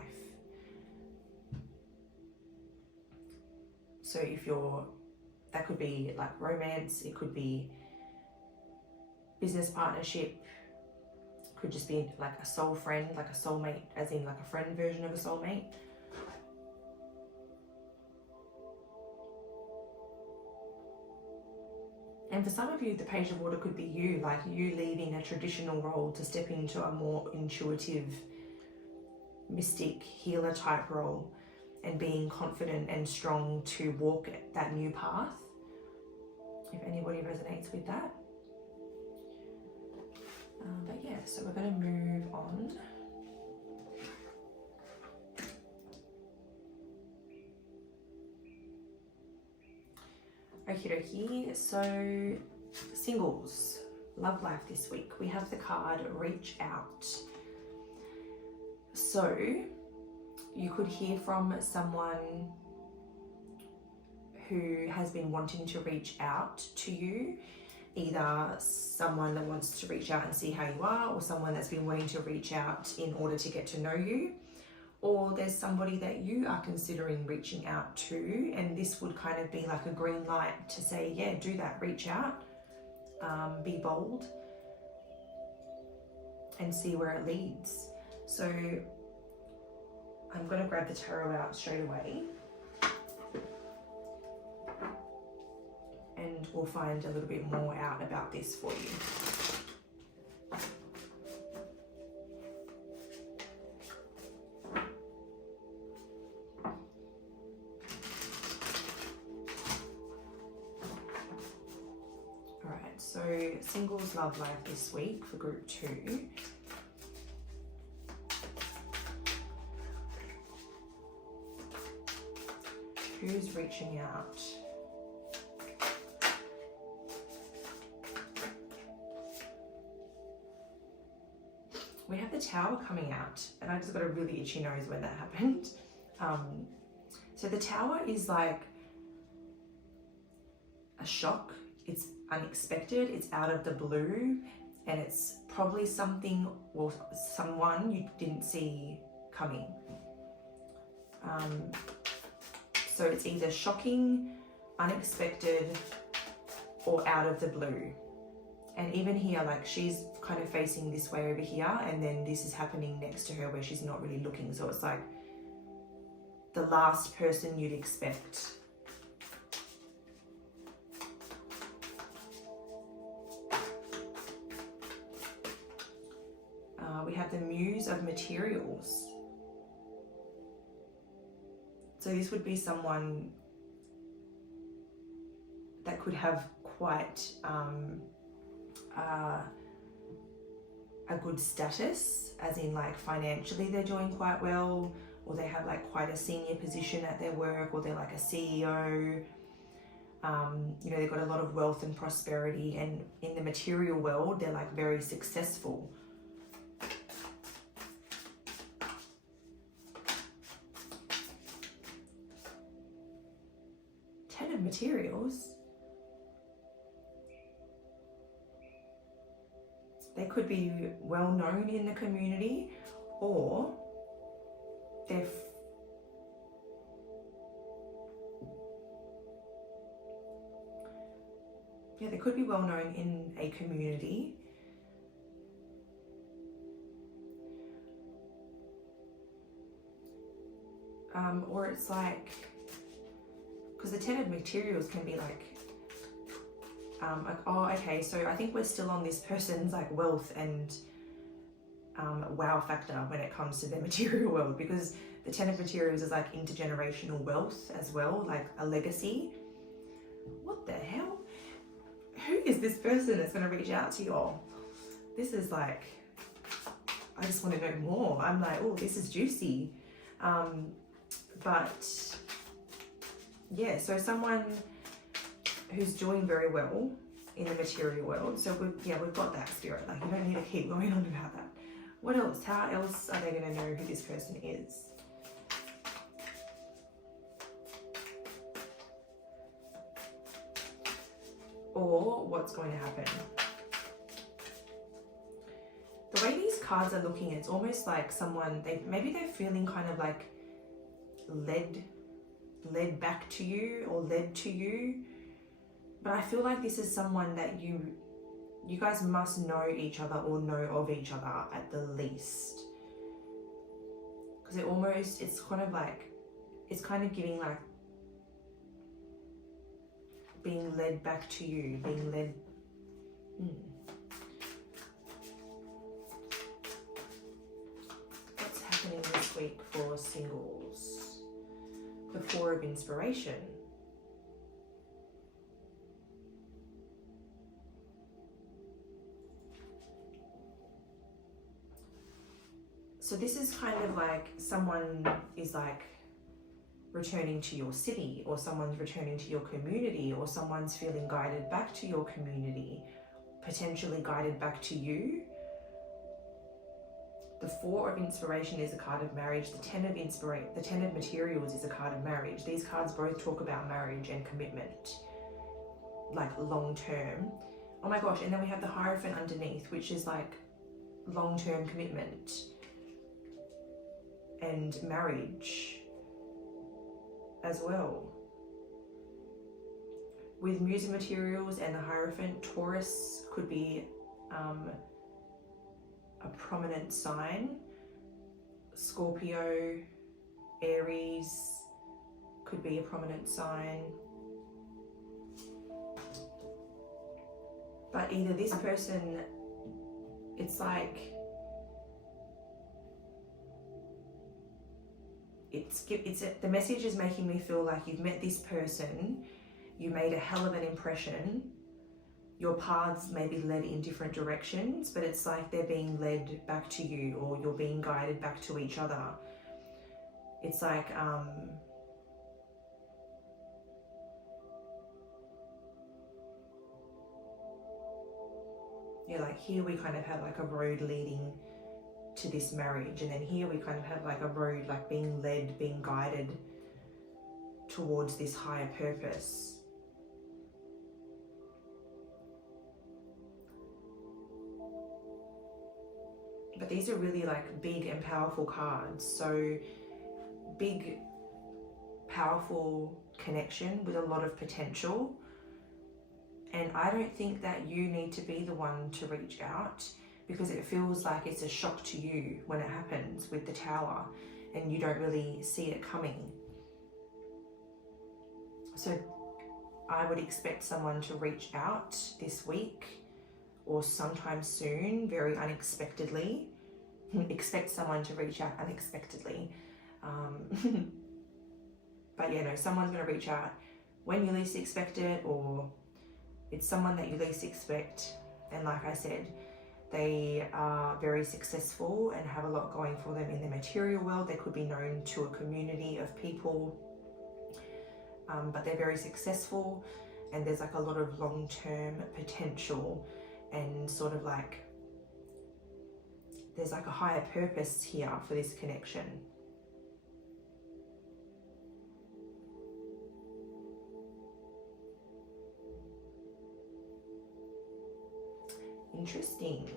So if that could be like romance, it could be business partnership, could just be like a soul friend, like a soulmate, as in like a friend version of a soulmate. And for some of you, the Page of Water could be you, like you leaving a traditional role to step into a more intuitive, mystic, healer type role, and being confident and strong to walk that new path, if anybody resonates with that. But yeah, so we're going to move on. Okie dokie, so singles, love life this week. We have the card Reach Out. So you could hear from someone who has been wanting to reach out to you, either someone that wants to reach out and see how you are, or someone that's been wanting to reach out in order to get to know you, or there's somebody that you are considering reaching out to, and this would kind of be like a green light to say, yeah, do that, reach out, be bold, and see where it leads. So I'm going to grab the tarot out straight away. And we'll find a little bit more out about this for you. Alright, so singles love life this week for group 2. Who's reaching out? We have the Tower coming out, and I just got a really itchy nose when that happened. So the Tower is like a shock. It's unexpected, it's out of the blue, and it's probably something or someone you didn't see coming. So it's either shocking, unexpected, or out of the blue. And even here, like she's kind of facing this way over here, and then this is happening next to her where she's not really looking. So it's like the last person you'd expect. We have the Muse of Materials. So this would be someone that could have quite a good status, as in like financially they're doing quite well, or they have like quite a senior position at their work, or they're like a CEO. You know, they've got a lot of wealth and prosperity, and in the material world they're like very successful. Ten of Materials. They could be well known in the community, or they're they could be well known in a community. Or it's like, because the Ten of Materials can be like, oh, okay, so I think we're still on this person's like wealth and wow factor when it comes to the material world, because the Ten of Materials is like intergenerational wealth as well, like a legacy. What the hell? Who is this person that's going to reach out to you all? This is like, I just want to know more. I'm like, oh, this is juicy. But yeah, so someone who's doing very well in the material world. So we've got that spirit. Like, you don't need to keep going on about that. What else? How else are they going to know who this person is? Or what's going to happen? The way these cards are looking, it's almost like someone, maybe they're feeling kind of like led back to you or led to you. But I feel like this is someone that you guys must know each other or know of each other at the least. Because it's kind of like, it's kind of giving like being led back to you, being led. What's happening this week for singles? The Four of Inspiration. So this is kind of like someone is like returning to your city, or someone's returning to your community, or someone's feeling guided back to your community, potentially guided back to you. The Four of Inspiration is a card of marriage. The Ten of Materials is a card of marriage. These cards both talk about marriage and commitment, like long term. Oh my gosh, and then we have the Hierophant underneath, which is like long-term commitment and marriage as well. With Muse of Materials and the Hierophant, Taurus could be a prominent sign. Scorpio, Aries could be a prominent sign. But either this person, it's like, the message is making me feel like you've met this person, you made a hell of an impression, your paths may be led in different directions, but it's like they're being led back to you, or you're being guided back to each other. It's like, yeah, like here we kind of have like a road leading to this marriage, and then here we kind of have like a road like being led, being guided towards this higher purpose. But these are really like big and powerful cards. So big, powerful connection with a lot of potential. And I don't think that you need to be the one to reach out, because it feels like it's a shock to you when it happens with the Tower and you don't really see it coming. So I would expect someone to reach out this week or sometime soon, very unexpectedly. Expect someone to reach out unexpectedly. But yeah, no, someone's going to reach out when you least expect it, or it's someone that you least expect. And like I said, they are very successful and have a lot going for them in the material world. They could be known to a community of people, but they're very successful, and there's like a lot of long-term potential, and sort of like there's like a higher purpose here for this connection. Interesting.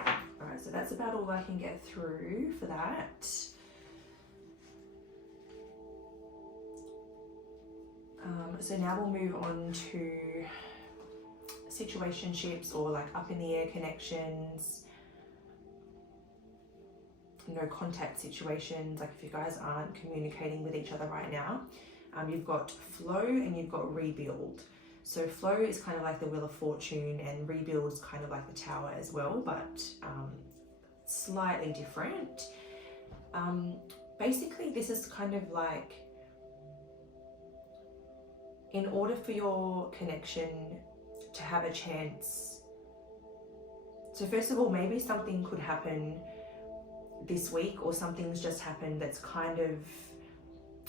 Alright, so that's about all I can get through for that. So now we'll move on to situationships, or like up in the air connections, no contact situations, like if you guys aren't communicating with each other right now. You've got flow and you've got rebuild. So flow is kind of like the Wheel of Fortune, and rebuild is kind of like the Tower as well, but slightly different. Basically, this is kind of like, in order for your connection to have a chance, so first of all, maybe something could happen this week, or something's just happened that's kind of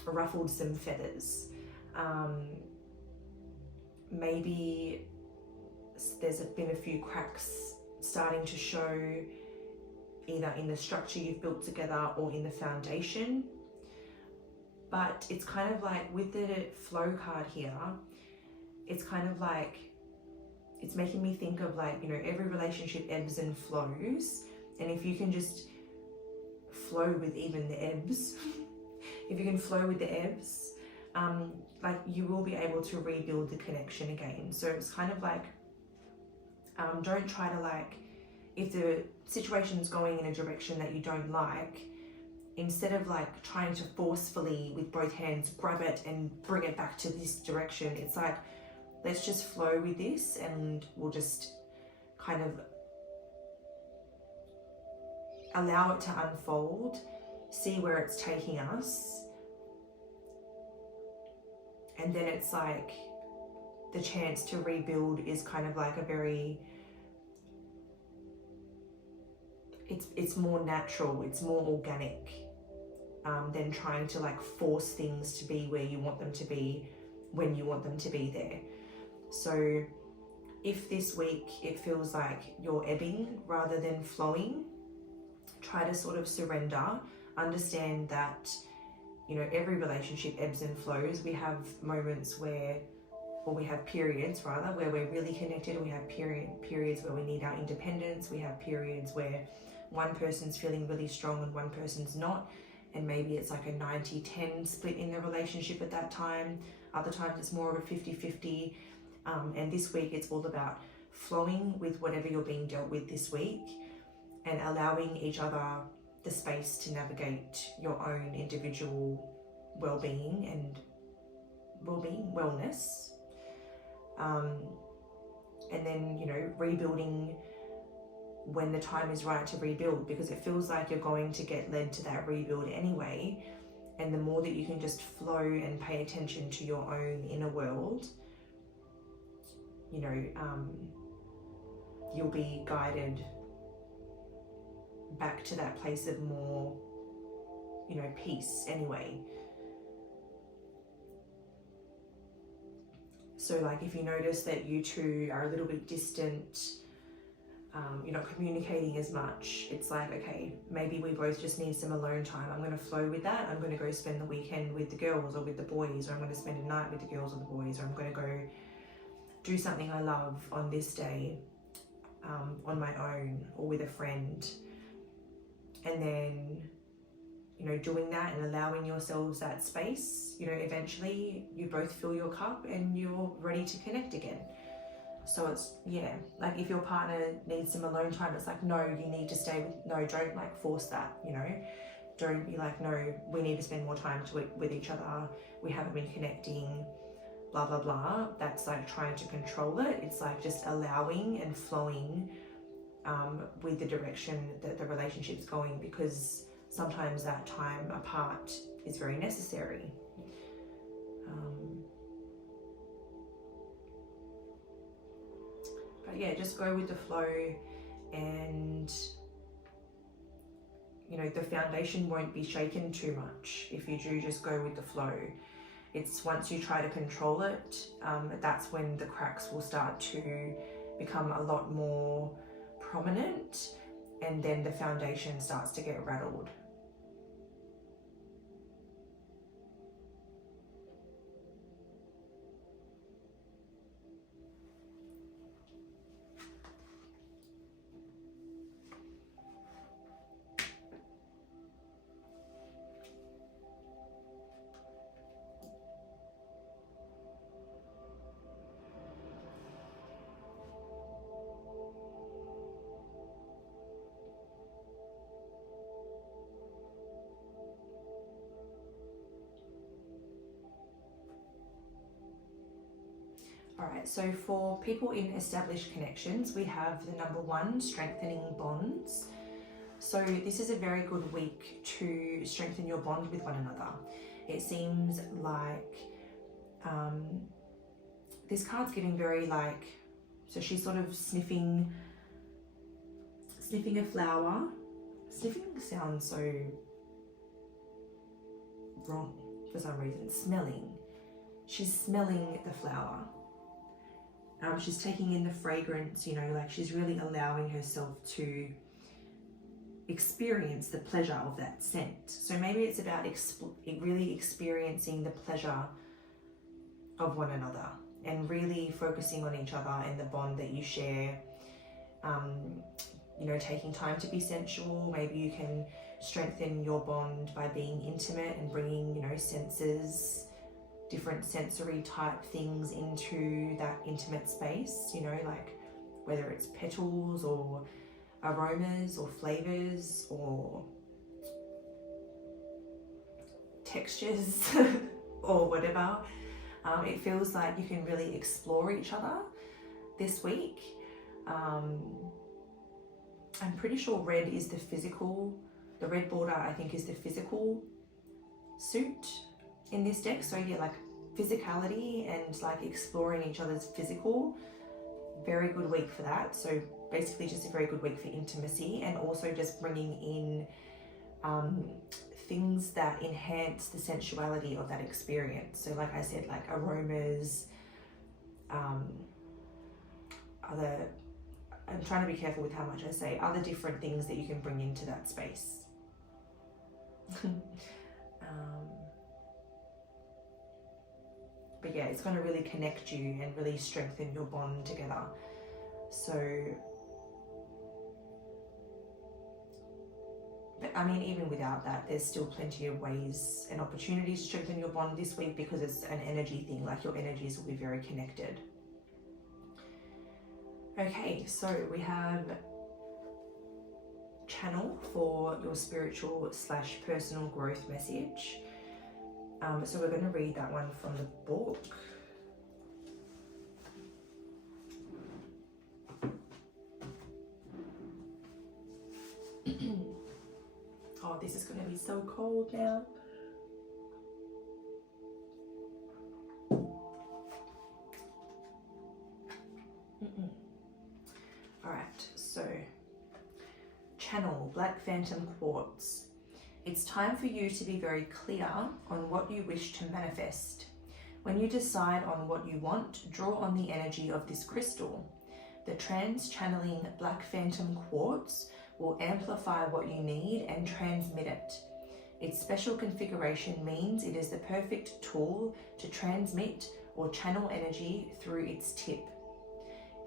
ruffled some feathers. Maybe there's been a few cracks starting to show, either in the structure you've built together or in the foundation. But it's kind of like with the flow card here, it's kind of like, it's making me think of like, you know, every relationship ebbs and flows. And if you can just flow with even the ebbs, if you can flow with the ebbs, like you will be able to rebuild the connection again. So it's kind of like, don't try to like, if the situation's going in a direction that you don't like, instead of like trying to forcefully with both hands grab it and bring it back to this direction, it's like, let's just flow with this, and we'll just kind of allow it to unfold, see where it's taking us. And then it's like the chance to rebuild is kind of like a very, it's more natural, it's more organic, than trying to like force things to be where you want them to be when you want them to be there. So if this week it feels like you're ebbing rather than flowing, try to sort of surrender, understand that, you know, every relationship ebbs and flows. We have moments where, or we have periods rather, where we're really connected. We have periods where we need our independence. We have periods where one person's feeling really strong and one person's not. And maybe it's like a 90-10 split in the relationship at that time. Other times it's more of a 50-50. And this week it's all about flowing with whatever you're being dealt with this week, and allowing each other the space to navigate your own individual well-being and wellness. And then, you know, rebuilding when the time is right to rebuild, because it feels like you're going to get led to that rebuild anyway. And the more that you can just flow and pay attention to your own inner world, you know, you'll be guided back to that place of more, you know, peace anyway. So like if you notice that you two are a little bit distant, you're not communicating as much, it's like, okay, maybe we both just need some alone time. I'm going to flow with that. I'm going to go spend the weekend with the girls or with the boys, or I'm going to spend a night with the girls or the boys, or I'm going to go do something I love on this day, on my own or with a friend. And then, you know, doing that and allowing yourselves that space, you know, eventually you both fill your cup and you're ready to connect again. So it's, yeah, like if your partner needs some alone time, it's like, no, you need to stay with, no, don't like force that, you know, don't be like, no, we need to spend more time with each other, we haven't been connecting, blah, blah, blah. That's like trying to control it. It's like just allowing and flowing with the direction that the relationship's going, because sometimes that time apart is very necessary. But yeah, just go with the flow, and you know, the foundation won't be shaken too much if you do just go with the flow. It's once you try to control it, that's when the cracks will start to become a lot more prominent, and then the foundation starts to get rattled. Alright, so for people in established connections, we have the number 1, strengthening bonds. So this is a very good week to strengthen your bond with one another. It seems like this card's giving very like, so she's sort of sniffing a flower. Sniffing sounds so wrong for some reason. Smelling. She's smelling the flower. She's taking in the fragrance, you know, like she's really allowing herself to experience the pleasure of that scent. So maybe it's about really experiencing the pleasure of one another and really focusing on each other and the bond that you share. You know, taking time to be sensual. Maybe you can strengthen your bond by being intimate and bringing, you know, senses, different sensory type things into that intimate space, you know, like whether it's petals or aromas or flavors or textures or whatever. It feels like you can really explore each other this week. I'm pretty sure red is the physical, the red border I think is the physical suit in this deck. So yeah, like physicality and like exploring each other's physical, very good week for that. So basically just a very good week for intimacy, and also just bringing in things that enhance the sensuality of that experience. So like I said, like aromas, I'm trying to be careful with how much I say, other different things that you can bring into that space. But yeah, it's going to really connect you and really strengthen your bond together. So, but I mean, even without that, there's still plenty of ways and opportunities to strengthen your bond this week, because it's an energy thing, like your energies will be very connected. Okay, so we have channel for your spiritual / personal growth message. So we're going to read that one from the book. Oh, this is going to be so cold now. Alright, so channel Black Phantom Quartz. It's time for you to be very clear on what you wish to manifest. When you decide on what you want, draw on the energy of this crystal. The trans-channeling Black Phantom Quartz will amplify what you need and transmit it. Its special configuration means it is the perfect tool to transmit or channel energy through its tip.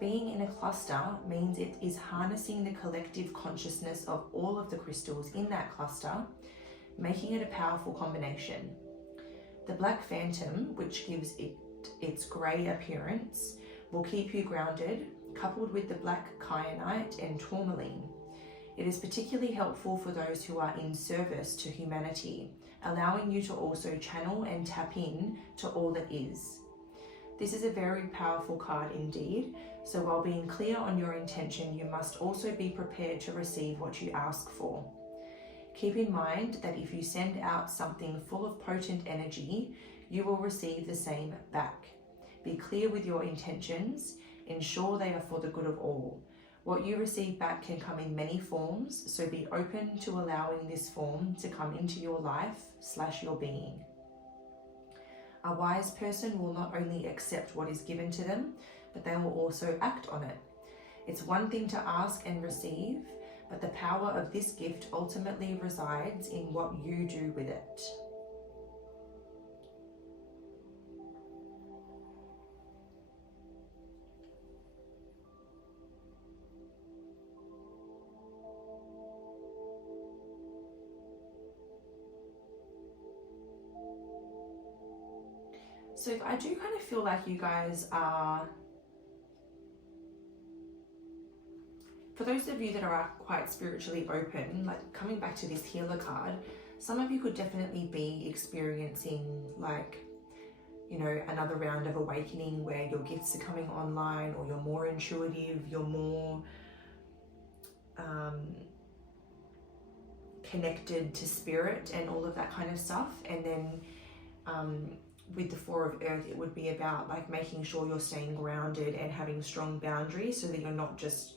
Being in a cluster means it is harnessing the collective consciousness of all of the crystals in that cluster, making it a powerful combination. The Black Phantom, which gives it its grey appearance, will keep you grounded, coupled with the black kyanite and tourmaline. It is particularly helpful for those who are in service to humanity, allowing you to also channel and tap in to all that is. This is a very powerful card indeed, so while being clear on your intention, you must also be prepared to receive what you ask for. Keep in mind that if you send out something full of potent energy, you will receive the same back. Be clear with your intentions, ensure they are for the good of all. What you receive back can come in many forms, so be open to allowing this form to come into your life / your being. A wise person will not only accept what is given to them, but they will also act on it. It's one thing to ask and receive, but the power of this gift ultimately resides in what you do with it. So I do kind of feel like you guys are, for those of you that are quite spiritually open, like coming back to this healer card, some of you could definitely be experiencing like, you know, another round of awakening where your gifts are coming online, or you're more intuitive, you're more connected to spirit and all of that kind of stuff. And then with the Four of Earth, it would be about like making sure you're staying grounded and having strong boundaries so that you're not just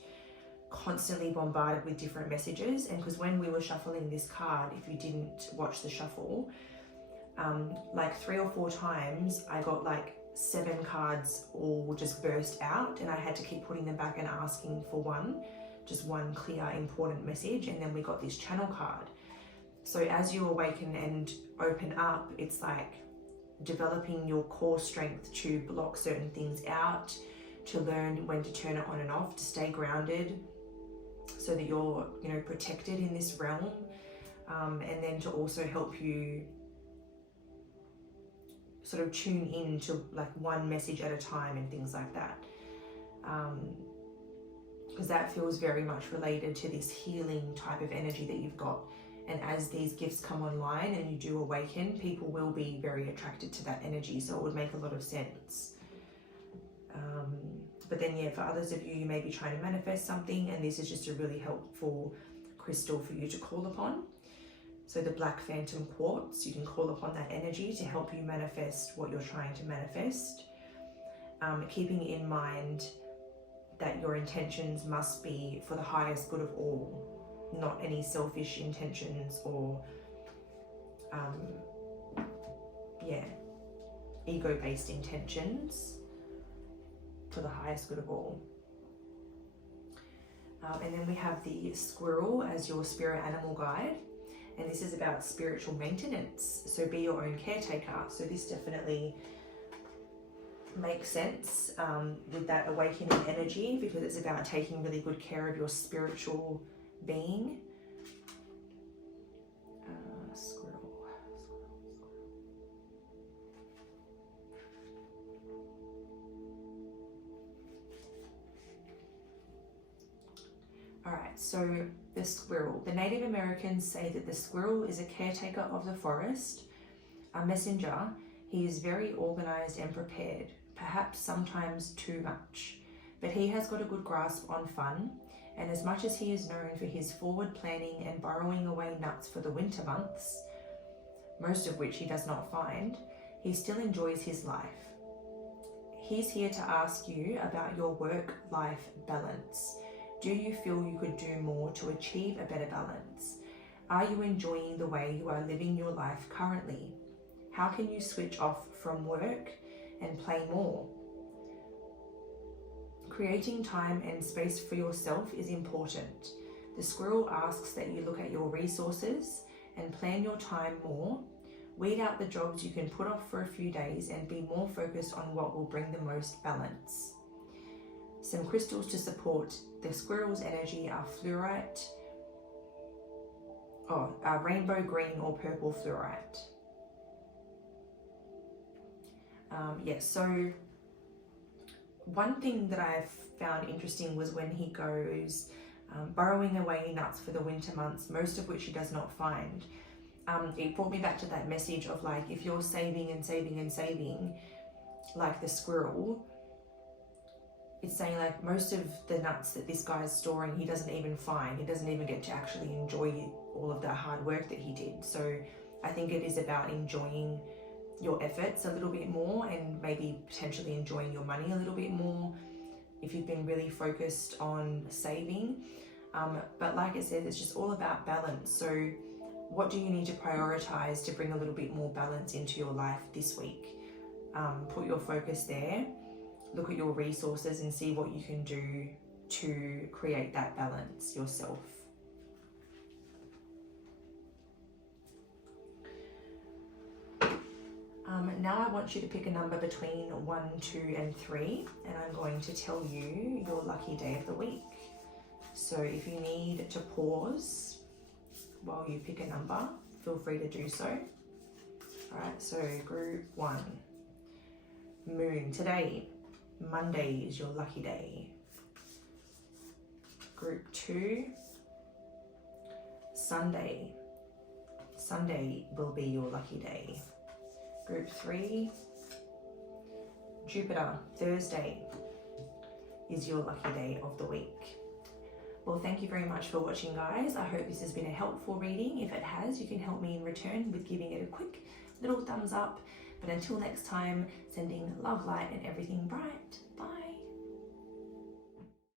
constantly bombarded with different messages. And because when we were shuffling this card, if you didn't watch the shuffle, like 3 or 4 times I got like 7 cards all just burst out, and I had to keep putting them back and asking for just one clear important message, and then we got this channel card. So as you awaken and open up, it's like developing your core strength to block certain things out, to learn when to turn it on and off, to stay grounded so that you're, you know, protected in this realm, and then to also help you sort of tune in to like one message at a time and things like that, because that feels very much related to this healing type of energy that you've got. And as these gifts come online and you do awaken, people will be very attracted to that energy, so it would make a lot of sense. But then yeah, for others of you, you may be trying to manifest something, and this is just a really helpful crystal for you to call upon. So the Black Phantom Quartz, you can call upon that energy to help you manifest what you're trying to manifest, keeping in mind that your intentions must be for the highest good of all, not any selfish intentions or ego-based intentions, for the highest good of all. And then we have the squirrel as your spirit animal guide, and this is about spiritual maintenance, so be your own caretaker. So this definitely makes sense with that awakening energy, because it's about taking really good care of your spiritual being. All right, so the squirrel. The Native Americans say that the squirrel is a caretaker of the forest, a messenger. He is very organized and prepared, perhaps sometimes too much. But he has got a good grasp on fun, and as much as he is known for his forward planning and burrowing away nuts for the winter months, most of which he does not find, he still enjoys his life. He's here to ask you about your work-life balance. Do you feel you could do more to achieve a better balance? Are you enjoying the way you are living your life currently? How can you switch off from work and play more? Creating time and space for yourself is important. The squirrel asks that you look at your resources and plan your time more. Weed out the jobs you can put off for a few days and be more focused on what will bring the most balance. Some crystals to support the squirrel's energy are fluorite, rainbow green or purple fluorite. So one thing that I've found interesting was when he goes burrowing away nuts for the winter months, most of which he does not find. It brought me back to that message of like, if you're saving and saving and saving, like the squirrel, it's saying like most of the nuts that this guy's storing, he doesn't even find. He doesn't even get to actually enjoy all of the hard work that he did. So I think it is about enjoying your efforts a little bit more and maybe potentially enjoying your money a little bit more if you've been really focused on saving. But like I said, it's just all about balance. So what do you need to prioritize to bring a little bit more balance into your life this week? Put your focus there. Look at your resources and see what you can do to create that balance yourself. Now I want you to pick a number between 1, 2, and 3, and I'm going to tell you your lucky day of the week. So if you need to pause while you pick a number, feel free to do so. All right, so group 1, Moon. Today, Monday is your lucky day. Group 2, Sunday. Sunday will be your lucky day. Group 3, Jupiter. Thursday is your lucky day of the week. Well, thank you very much for watching, guys. I hope this has been a helpful reading. If it has, you can help me in return with giving it a quick little thumbs up. But until next time, sending love, light, and everything bright. Bye.